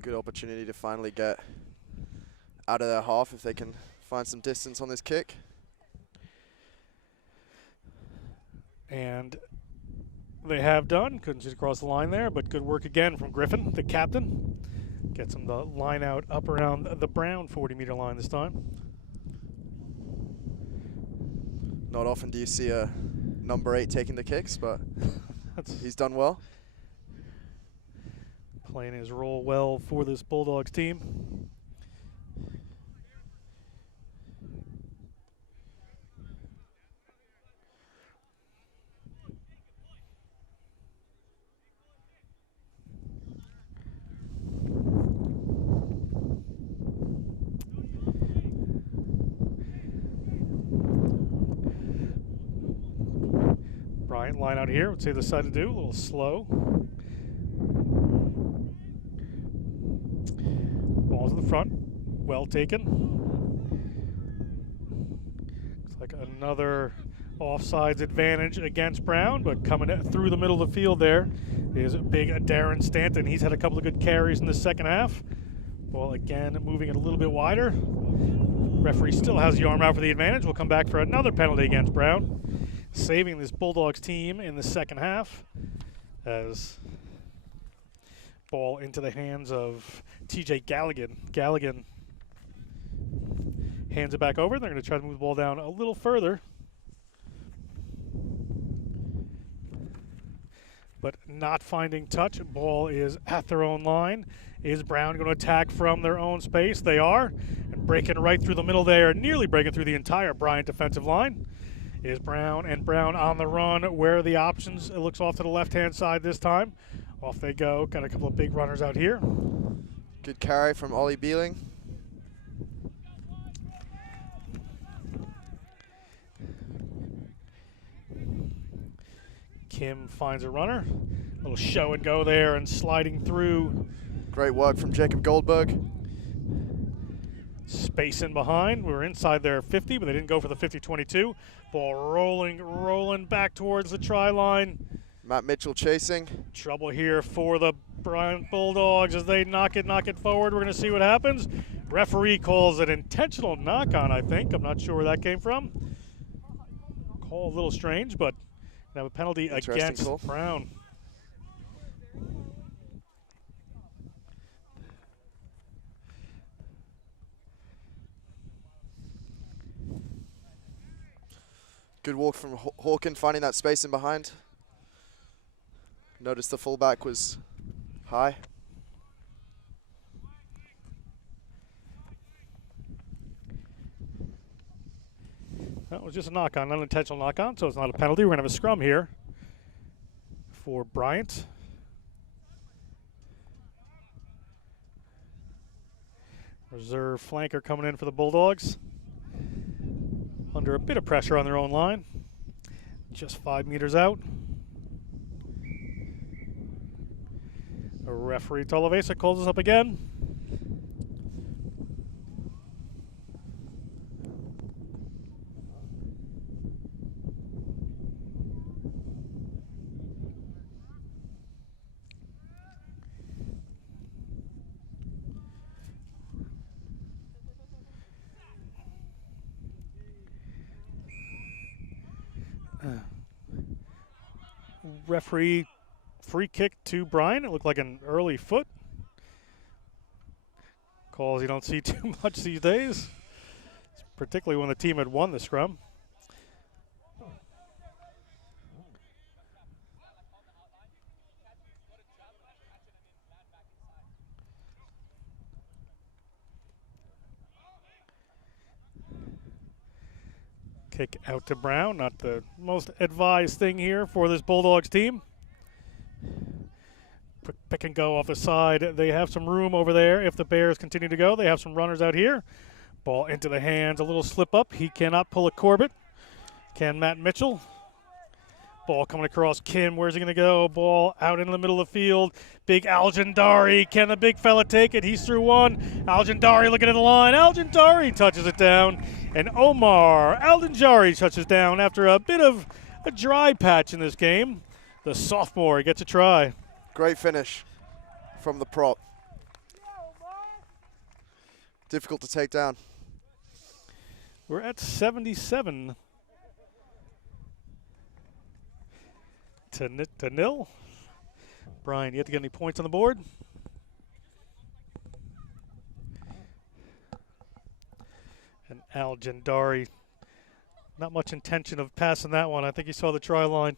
Good opportunity to finally get out of their half if they can find some distance on this kick. And they have done. Couldn't see across the line there, but good work again from Griffin, the captain. Gets him the line out up around the Brown 40-meter line this time. Not often do you see a number 8 taking the kicks, but he's done well. Playing his role well for this Bulldogs team. Bryant line out here. What's he decide to do? A little slow. Ball to the front. Well taken. Looks like another offsides advantage against Brown, but coming through the middle of the field there is big Darren Stanton. He's had a couple of good carries in the second half. Ball again moving it a little bit wider. Referee still has the arm out for the advantage. We'll come back for another penalty against Brown. Saving this Bulldogs team in the second half as ball into the hands of TJ Galligan. Galligan hands it back over. They're going to try to move the ball down a little further. but not finding touch. Ball is at their own line. Is Brown going to attack from their own space? They are, and breaking right through the middle there, nearly breaking through the entire Bryant defensive line. Is Brown, and Brown on the run. Where are the options? It looks off to the left-hand side this time. Off they go. Got a couple of big runners out here. Good carry from Ollie Beeling. Kim finds a runner. A little show and go there and sliding through. Great work from Jacob Goldberg. Space in behind. We were inside their 50, but they didn't go for the 50-22. Ball rolling back towards the try line. Matt Mitchell chasing. Trouble here for the Bryant Bulldogs as they knock it forward. We're going to see what happens. Referee calls an intentional knock-on, I think. I'm not sure where that came from. Call a little strange, but have a penalty against call. Brown. Good walk from Hawken, finding that space in behind. Notice the fullback was high. That was just a knock-on, unintentional knock-on, so it's not a penalty. We're going to have a scrum here for Bryant. Reserve flanker coming in for the Bulldogs. Under a bit of pressure on their own line. Just 5 meters out. Referee Talavesa calls us up again. Referee free kick to Bryant. It looked like an early foot. Calls you don't see too much these days, particularly when the team had won the scrum. Kick out to Brown, not the most advised thing here for this Bulldogs team. Quick pick and go off the side. They have some room over there if the Bears continue to go. They have some runners out here. Ball into the hands, a little slip up. He cannot pull a Corbett. Can Matt Mitchell? Ball coming across Kim. Where's he going to go? Ball out in the middle of the field. Big Aljandari. Can the big fella take it? He's through one. Aljandari looking at the line. Aljandari touches it down. And Omar Aljandari touches down after a bit of a dry patch in this game. The sophomore gets a try. Great finish from the prop. Difficult to take down. We're at 77 to nil. Brian, you have to get any points on the board? And Aljandari, not much intention of passing that one. I think he saw the try line,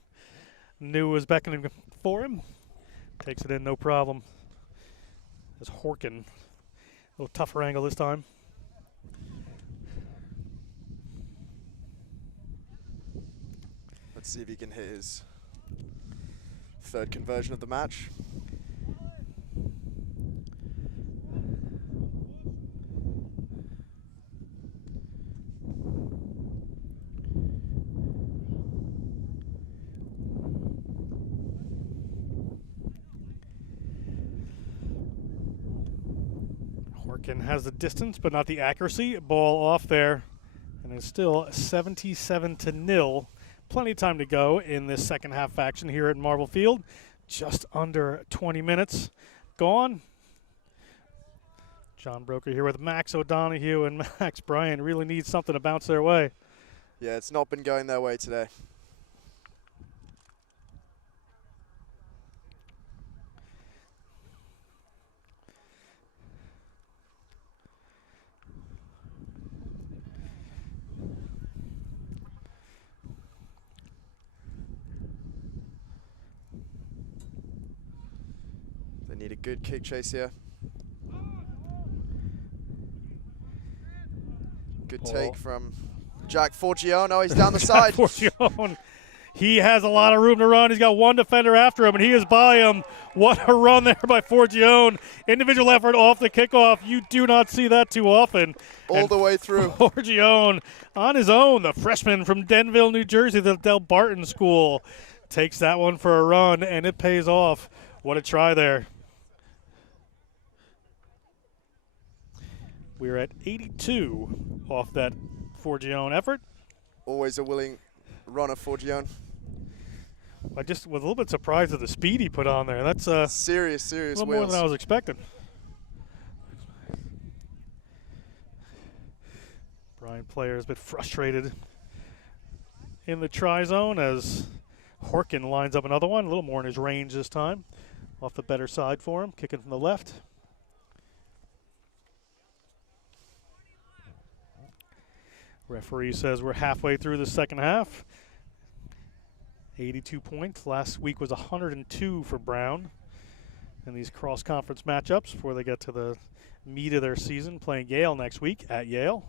knew it was beckoning for him. Takes it in, no problem. There's Horkin. A little tougher angle this time. Let's see if he can hit his third conversion of the match. Horkin has the distance, but not the accuracy. Ball off there, and it's still 77 to nil. Plenty of time to go in this second half action here at Marble Field. Just under 20 minutes gone. John Broker here with Max O'Donoghue, and Max Bryant really needs something to bounce their way. Yeah, it's not been going their way today. They need a good kick chase here. Good take from Jack Forgione. Oh, he's down the side. Forgione. He has a lot of room to run. He's got one defender after him, and he is by him. What a run there by Forgione. Individual effort off the kickoff. You do not see that too often. All the way through. Forgione on his own, the freshman from Denville, New Jersey, the Del Barton School, takes that one for a run, and it pays off. What a try there. We're at 82 off that Forgione effort. Always a willing runner, Forgione. I just was a little bit surprised at the speed he put on there. That's serious a little wheels. more than I was expecting. Bryant player is a bit frustrated in the try zone as Horkin lines up another one, a little more in his range this time. Off the better side for him, kicking from the left. Referee says we're halfway through the second half. 82 points. Last week was 102 for Brown in these cross-conference matchups before they get to the meat of their season, playing Yale next week at Yale.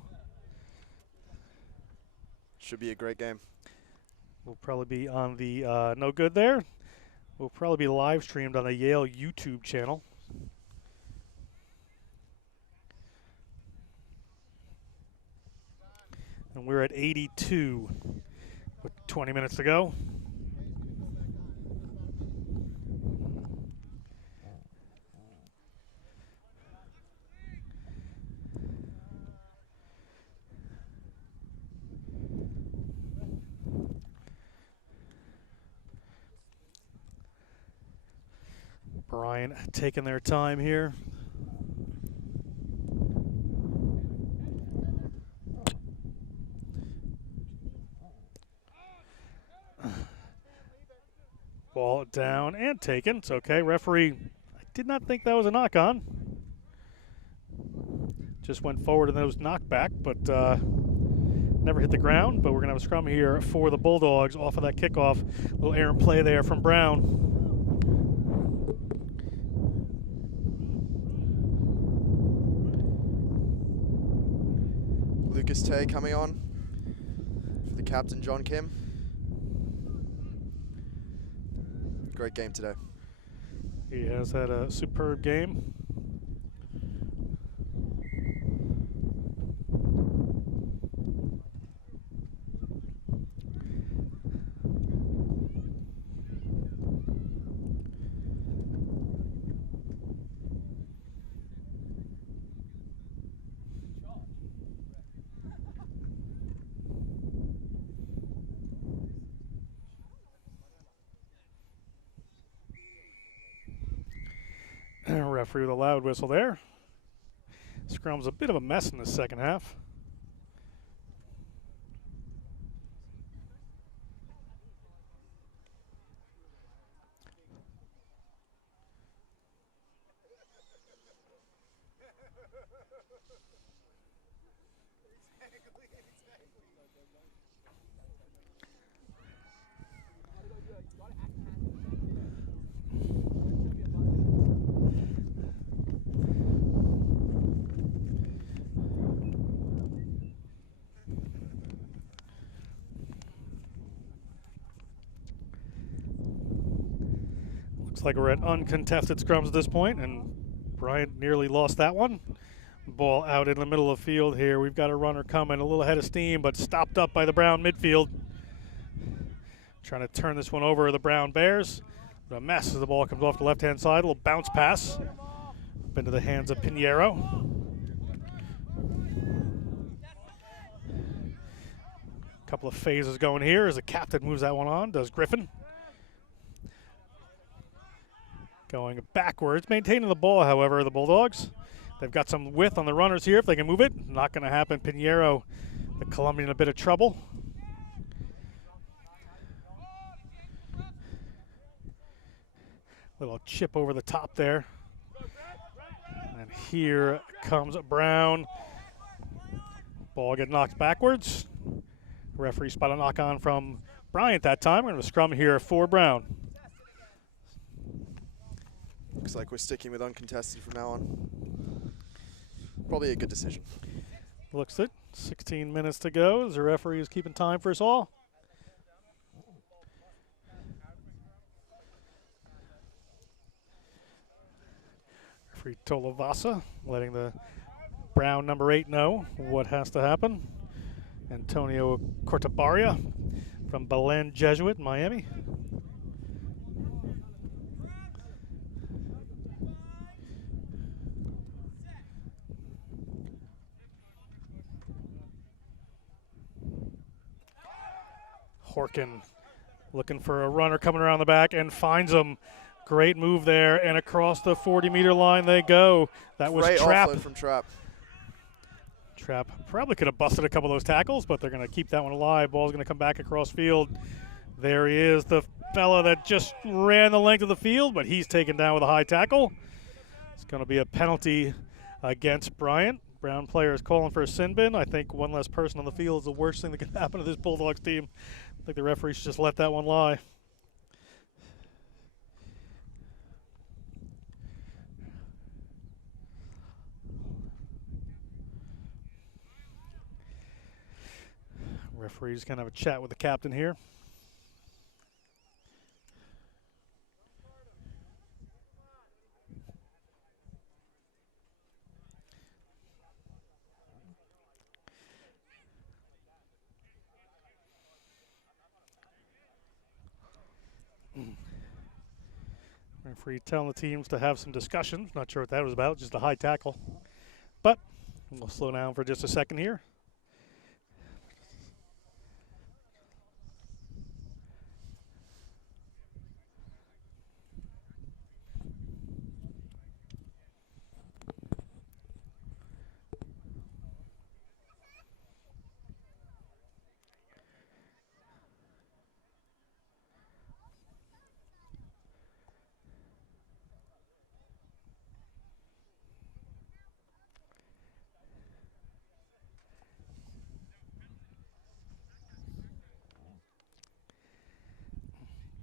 Should be a great game. We'll probably be on the no good there. We'll probably be live streamed on the Yale YouTube channel. And we're at 82 with 20 minutes to go. Bryant taking their time here. Ball down and taken. It's okay. Referee, I did not think that was a knock on. Just went forward in those knockback, but never hit the ground. But we're going to have a scrum here for the Bulldogs off of that kickoff. Little errant play there from Brown. Lucas Tay coming on for the captain, John Kim. Great game today. He has had a superb game. Referee with a loud whistle there. Scrum's a bit of a mess in the second half. Looks like we're at uncontested scrums at this point, and Bryant nearly lost that one. Ball out in the middle of the field here. We've got a runner coming, a little ahead of steam, but stopped up by the Brown midfield. Trying to turn this one over, the Brown Bears. But a mess as the ball comes off the left-hand side. A little bounce pass up into the hands of Pinheiro. A couple of phases going here as the captain moves that one on, does Griffin. Going backwards, maintaining the ball, however, the Bulldogs. They've got some width on the runners here if they can move it. Not going to happen. Pinheiro, the Colombian, in a bit of trouble. Little chip over the top there. And here comes Brown. Ball get knocked backwards. Referee spot a knock on from Bryant that time. We're going to scrum here for Brown. Looks like we're sticking with uncontested from now on. Probably a good decision. Looks it. 16 minutes to go as the referee is keeping time for us all. Referee Tolovasa letting the Brown number 8 know what has to happen. Antonio Cortabaria from Belen Jesuit, Miami. Horkin looking for a runner coming around the back and finds him. Great move there, and across the 40-meter line they go. That was Great Trapp. offload from Trapp. Trapp probably could have busted a couple of those tackles, but they're going to keep that one alive. Ball's going to come back across field. There he is, the fella that just ran the length of the field, but he's taken down with a high tackle. It's going to be a penalty against Bryant. Brown player is calling for a sin bin. I think one less person on the field is the worst thing that could happen to this Bulldogs team. I think the referee should just let that one lie. Referee's going to have a chat with the captain here. Referee telling the teams to have some discussions. Not sure what that was about, just a high tackle. But we'll slow down for just a second here.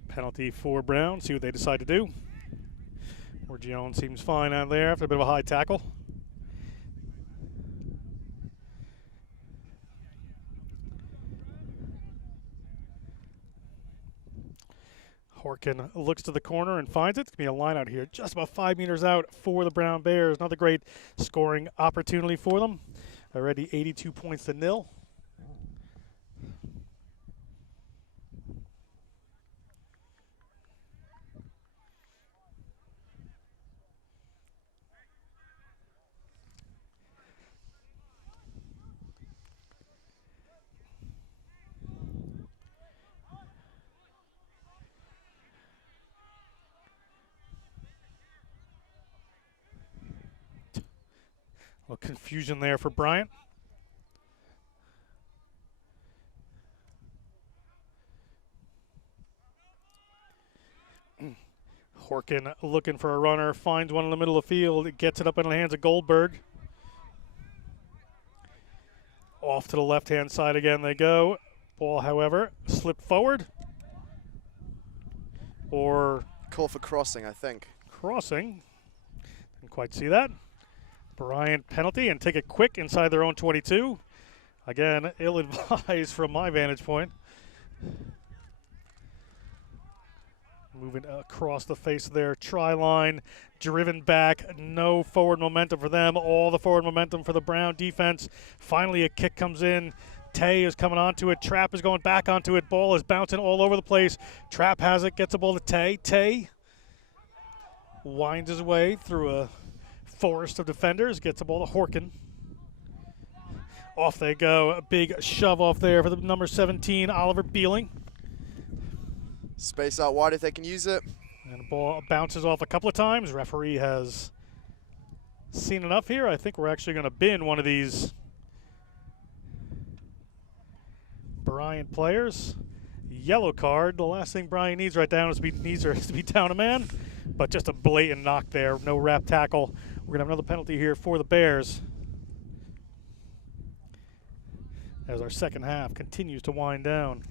Penalty for Brown. See what they decide to do. Orgione seems fine out there after a bit of a high tackle. Horkin looks to the corner and finds it. It's going to be a line out here just about 5 meters out for the Brown Bears. Another great scoring opportunity for them. Already 82 points to 0. A little confusion there for Bryant. Horkin looking for a runner, finds one in the middle of the field, gets it up in the hands of Goldberg. Off to the left-hand side again they go. Ball, however, slipped forward. Or Call for crossing, I think. Crossing. Didn't quite see that. Bryant penalty and take it quick inside their own 22. Again, ill-advised from my vantage point. Moving across the face of their try line, driven back, no forward momentum for them, all the forward momentum for the Brown defense. Finally a kick comes in. Tay is coming onto it. Trapp is going back onto it. Ball is bouncing all over the place. Trapp has it, gets the ball to Tay. Tay winds his way through a forest of defenders, gets the ball to Horkin. Off they go. A big shove off there for the number 17, Oliver Beeling. Space out wide if they can use it. And the ball bounces off a couple of times. Referee has seen enough here. I think we're actually going to bin one of these Bryant players. Yellow card. The last thing Bryant needs right now is to be down a man. But just a blatant knock there. No wrap tackle. We're going to have another penalty here for the Bears as our second half continues to wind down.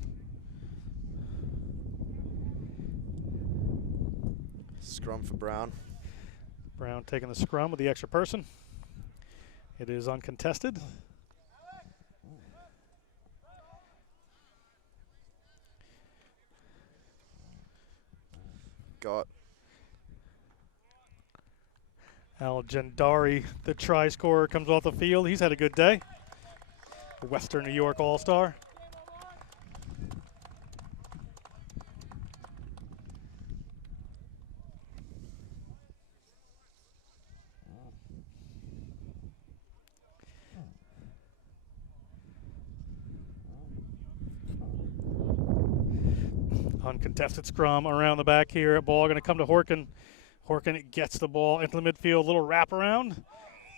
Scrum for Brown. Brown taking the scrum with the extra person. It is uncontested. Got Al Gendari, the try scorer, comes off the field. He's had a good day. Western New York All-Star. Uncontested scrum around the back here. Ball going to come to Horkin. Horkin gets the ball into the midfield. Little wraparound.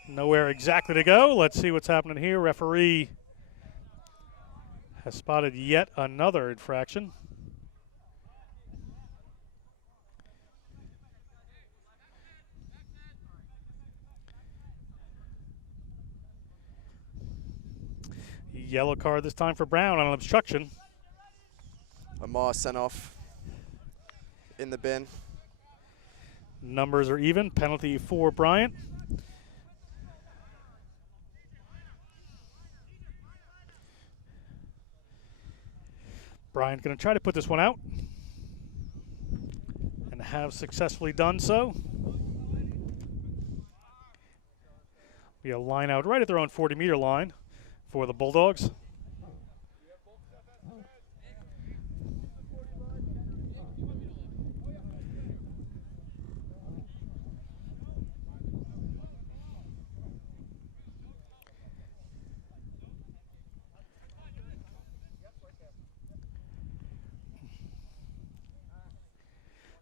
Nowhere exactly to go. Let's see what's happening here. Referee has spotted yet another infraction. Yellow card this time for Brown on an obstruction. Amar sent off in the bin. Numbers are even. Penalty for Bryant. Bryant going to try to put this one out and have successfully done so. Be a line out right at their own 40-meter line for the Bulldogs.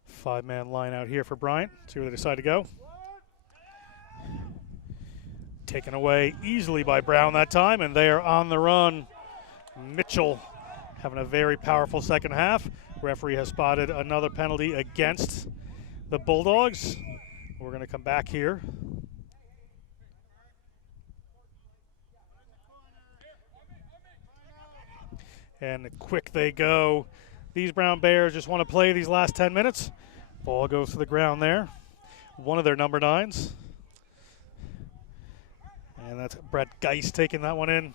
Five-man line out here for Bryant. See where they decide to go. Taken away easily by Brown that time, and they are on the run. Mitchell having a very powerful second half. Referee has spotted another penalty against the Bulldogs. We're going to come back here. And quick they go. These Brown Bears just want to play these last 10 minutes. Ball goes to the ground there. One of their number 9s. And that's Brett Geist taking that one in.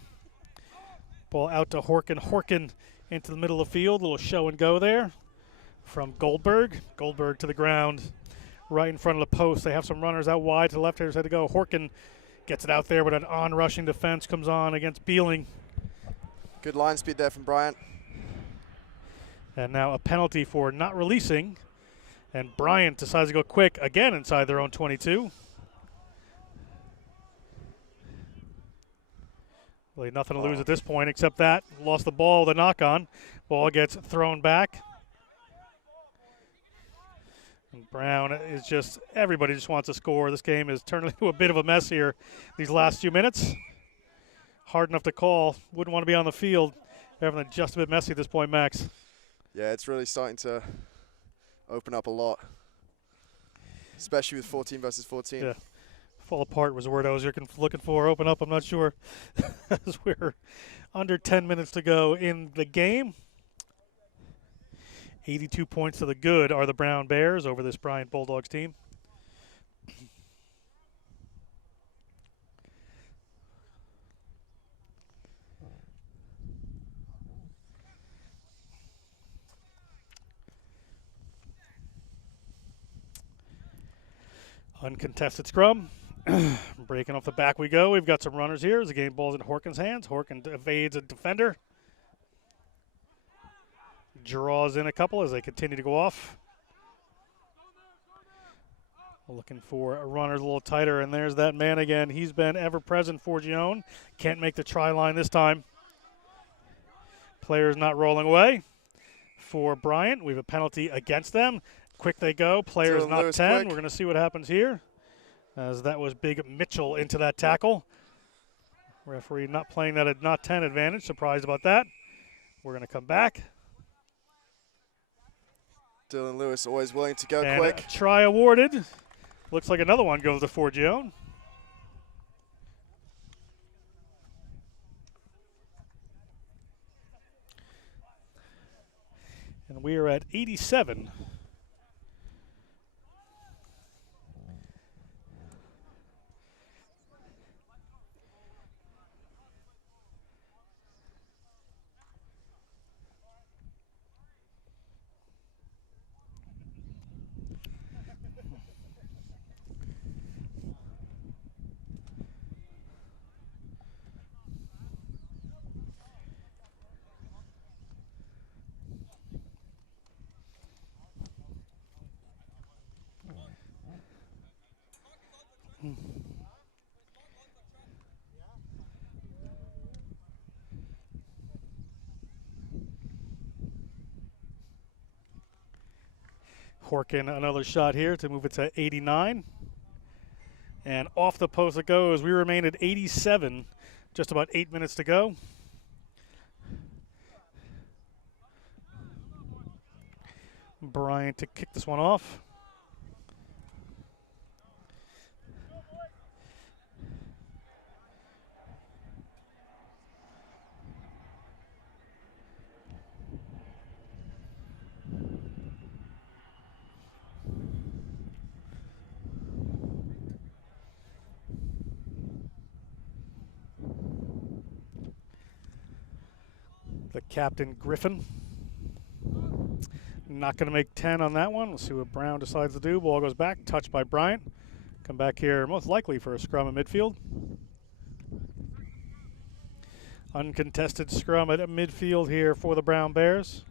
Ball out to Horkin. Horkin into the middle of the field. A little show and go there from Goldberg. Goldberg to the ground right in front of the post. They have some runners out wide to the left. Here's had to go. Horkin gets it out there, but an on-rushing defense comes on against Beeling. Good line speed there from Bryant. And now a penalty for not releasing. And Bryant decides to go quick again inside their own 22. Really nothing to lose at this point except that. Lost the ball with a knock-on. Ball gets thrown back. And Brown is just, everybody just wants to score. This game is turning into a bit of a mess here these last few minutes. Hard enough to call. Wouldn't want to be on the field. Everything just a bit messy at this point, Max. Yeah, it's really starting to open up a lot, especially with 14 versus 14. Yeah. Fall apart was the word I was looking for. Open up, I'm not sure. As we're under 10 minutes to go in the game. 82 points to the good are the Brown Bears over this Bryant Bulldogs team. Uncontested scrum. Breaking off the back we go. We've got some runners here as the game ball's in Horkin's hands. Horkin evades a defender. Draws in a couple as they continue to go off. Looking for a runner a little tighter, and there's that man again. He's been ever present for Gion. Can't make the try line this time. Players not rolling away. For Bryant, we have a penalty against them. Quick they go. Players not Lewis 10. quick. We're going to see what happens here, as that was big Mitchell into that tackle. Referee not playing that at not 10 advantage. Surprised about that. We're going to come back. Dylan Lewis always willing to go And quick. try awarded. Looks like another one goes to Forgione. And we are at 87. Horkin, another shot here to move it to 89. And off the post it goes. We remain at 87, just about 8 minutes to go. Bryant to kick this one off. The captain, Griffin. Not going to make 10 on that one. We'll see what Brown decides to do. Ball goes back, touched by Bryant. Come back here most likely for a scrum at midfield. Uncontested scrum at midfield here for the Brown Bears.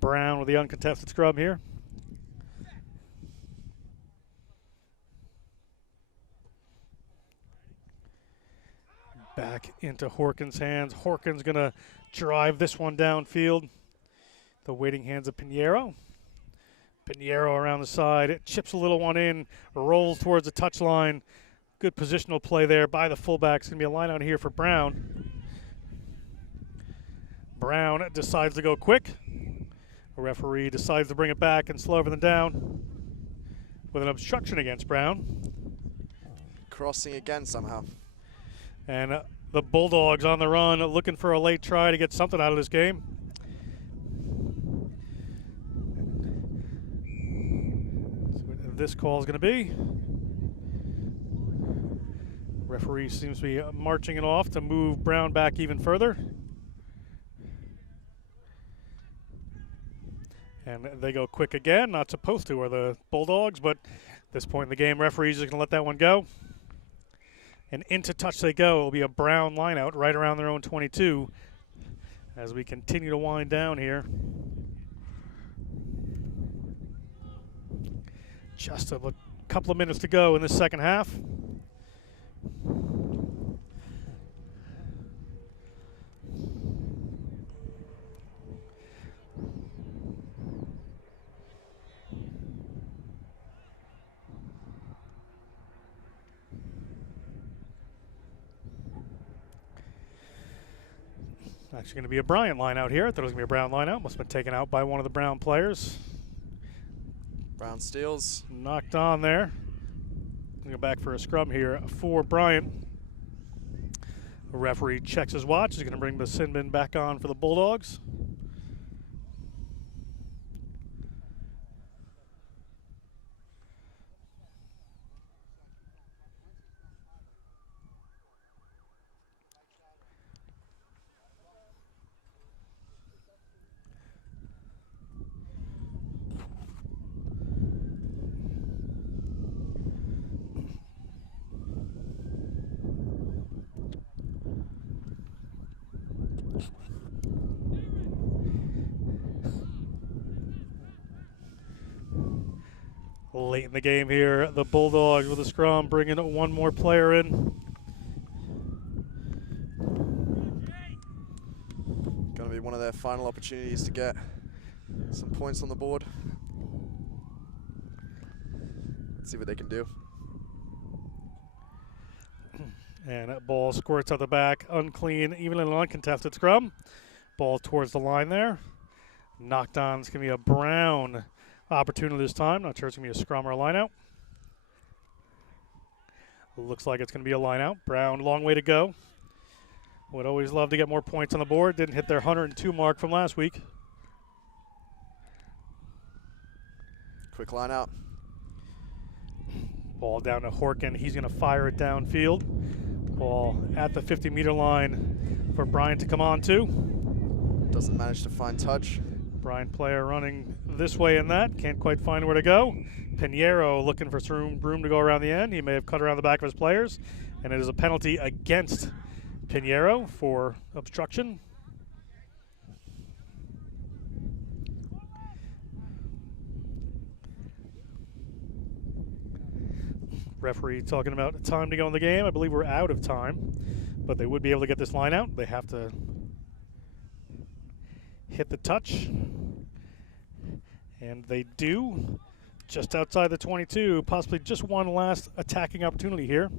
Brown with the uncontested scrum here. Back into Horkin's hands. Horkin's going to drive this one downfield. The waiting hands of Pinheiro. Pinheiro around the side. It chips a little one in, rolls towards the touchline. Good positional play there by the fullback. It's going to be a line out here for Brown. Brown decides to go quick. The referee decides to bring it back and slow everything down with an obstruction against Brown. Crossing again somehow. And the Bulldogs on the run, looking for a late try to get something out of this game. See what this call is going to be. Referee seems to be marching it off to move Brown back even further. And they go quick again. Not supposed to, are the Bulldogs, but at this point in the game, referees are going to let that one go. And into touch they go. It'll be a Brown lineout right around their own 22 as we continue to wind down here. Just a couple of minutes to go in the second half. Actually going to be a Bryant line out here. I thought it was going to be a Brown line out. Must have been taken out by one of the Brown players. Brown steals. Knocked on there. Go back for a scrum here for Bryant. The referee checks his watch. He's going to bring the sin bin back on for the Bulldogs. Late in the game here, the Bulldogs with a scrum, bringing one more player in. Going to be one of their final opportunities to get some points on the board. Let's see what they can do. And that ball squirts out the back, unclean, even in an uncontested scrum. Ball towards the line there. Knocked on, it's going to be a Brown opportunity this time. Not sure it's going to be a scrum or a line out. Looks like it's going to be a line out. Brown, long way to go. Would always love to get more points on the board. Didn't hit their 102 mark from last week. Quick line out. Ball down to Horkin. He's going to fire it downfield. Ball at the 50-meter line for Bryant to come on to. Doesn't manage to find touch. Bryant player running this way and that. Can't quite find where to go. Pinheiro looking for some room to go around the end. He may have cut around the back of his players. And it is a penalty against Pinheiro for obstruction. Referee talking about time to go in the game. I believe we're out of time, but they would be able to get this line out. They have to hit the touch, and they do. Just outside the 22, possibly just one last attacking opportunity here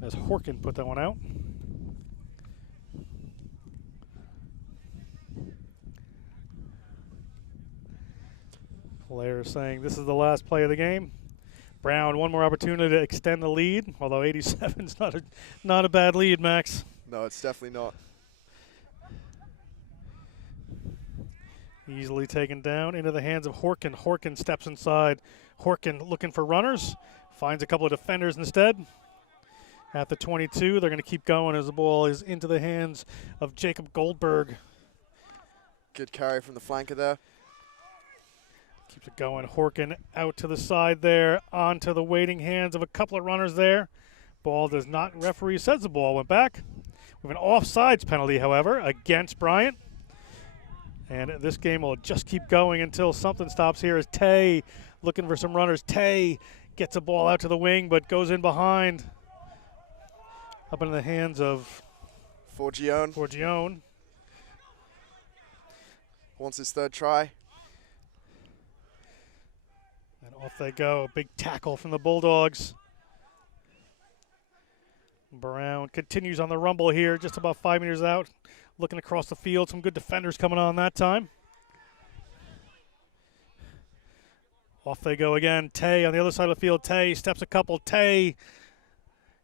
as Horkin put that one out. Player saying this is the last play of the game. Brown, one more opportunity to extend the lead, although 87 is not a bad lead, Max. No, it's definitely not. Easily taken down into the hands of Horkin. Horkin steps inside. Horkin looking for runners. Finds a couple of defenders instead. At the 22, they're going to keep going as the ball is into the hands of Jacob Goldberg. Good carry from the flanker there. Keeps it going. Horkin out to the side there, onto the waiting hands of a couple of runners there. Ball does not, referee says the ball went back. We have an offsides penalty, however, against Bryant. And this game will just keep going until something stops here as Tay looking for some runners. Tay gets a ball out to the wing, but goes in behind. Up into the hands of Forgione. Wants his third try. And off they go. Big tackle from the Bulldogs. Brown continues on the rumble here, just about 5 meters out. Looking across the field. Some good defenders coming on that time. Off they go again. Tay on the other side of the field. Tay steps a couple. Tay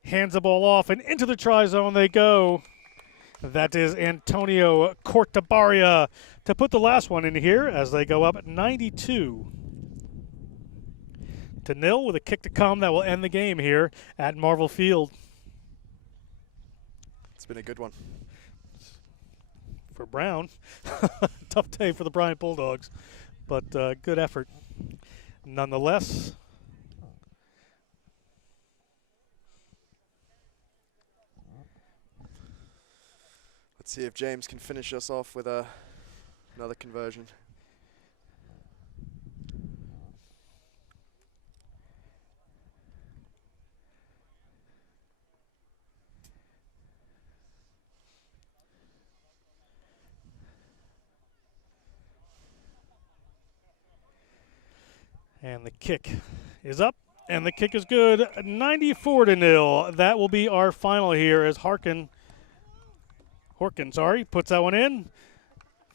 hands the ball off, and into the try zone they go. That is Antonio Cortabaria to put the last one in here as they go up 92-0 with a kick to come that will end the game here at Marvel Field. It's been a good one. For Brown. Tough day for the Bryant Bulldogs, but good effort nonetheless. Let's see if James can finish us off with another conversion. And the kick is up, and the kick is good. 94-0. That will be our final here as Horkin, puts that one in.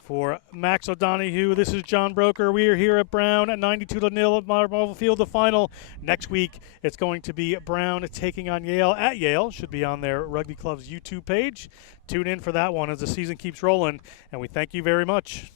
For Max O'Donoghue, this is John Broker. We are here at Brown at 92-0 at Marvel Field, the final. Next week, it's going to be Brown taking on Yale at Yale. Should be on their Rugby Club's YouTube page. Tune in for that one as the season keeps rolling, and we thank you very much.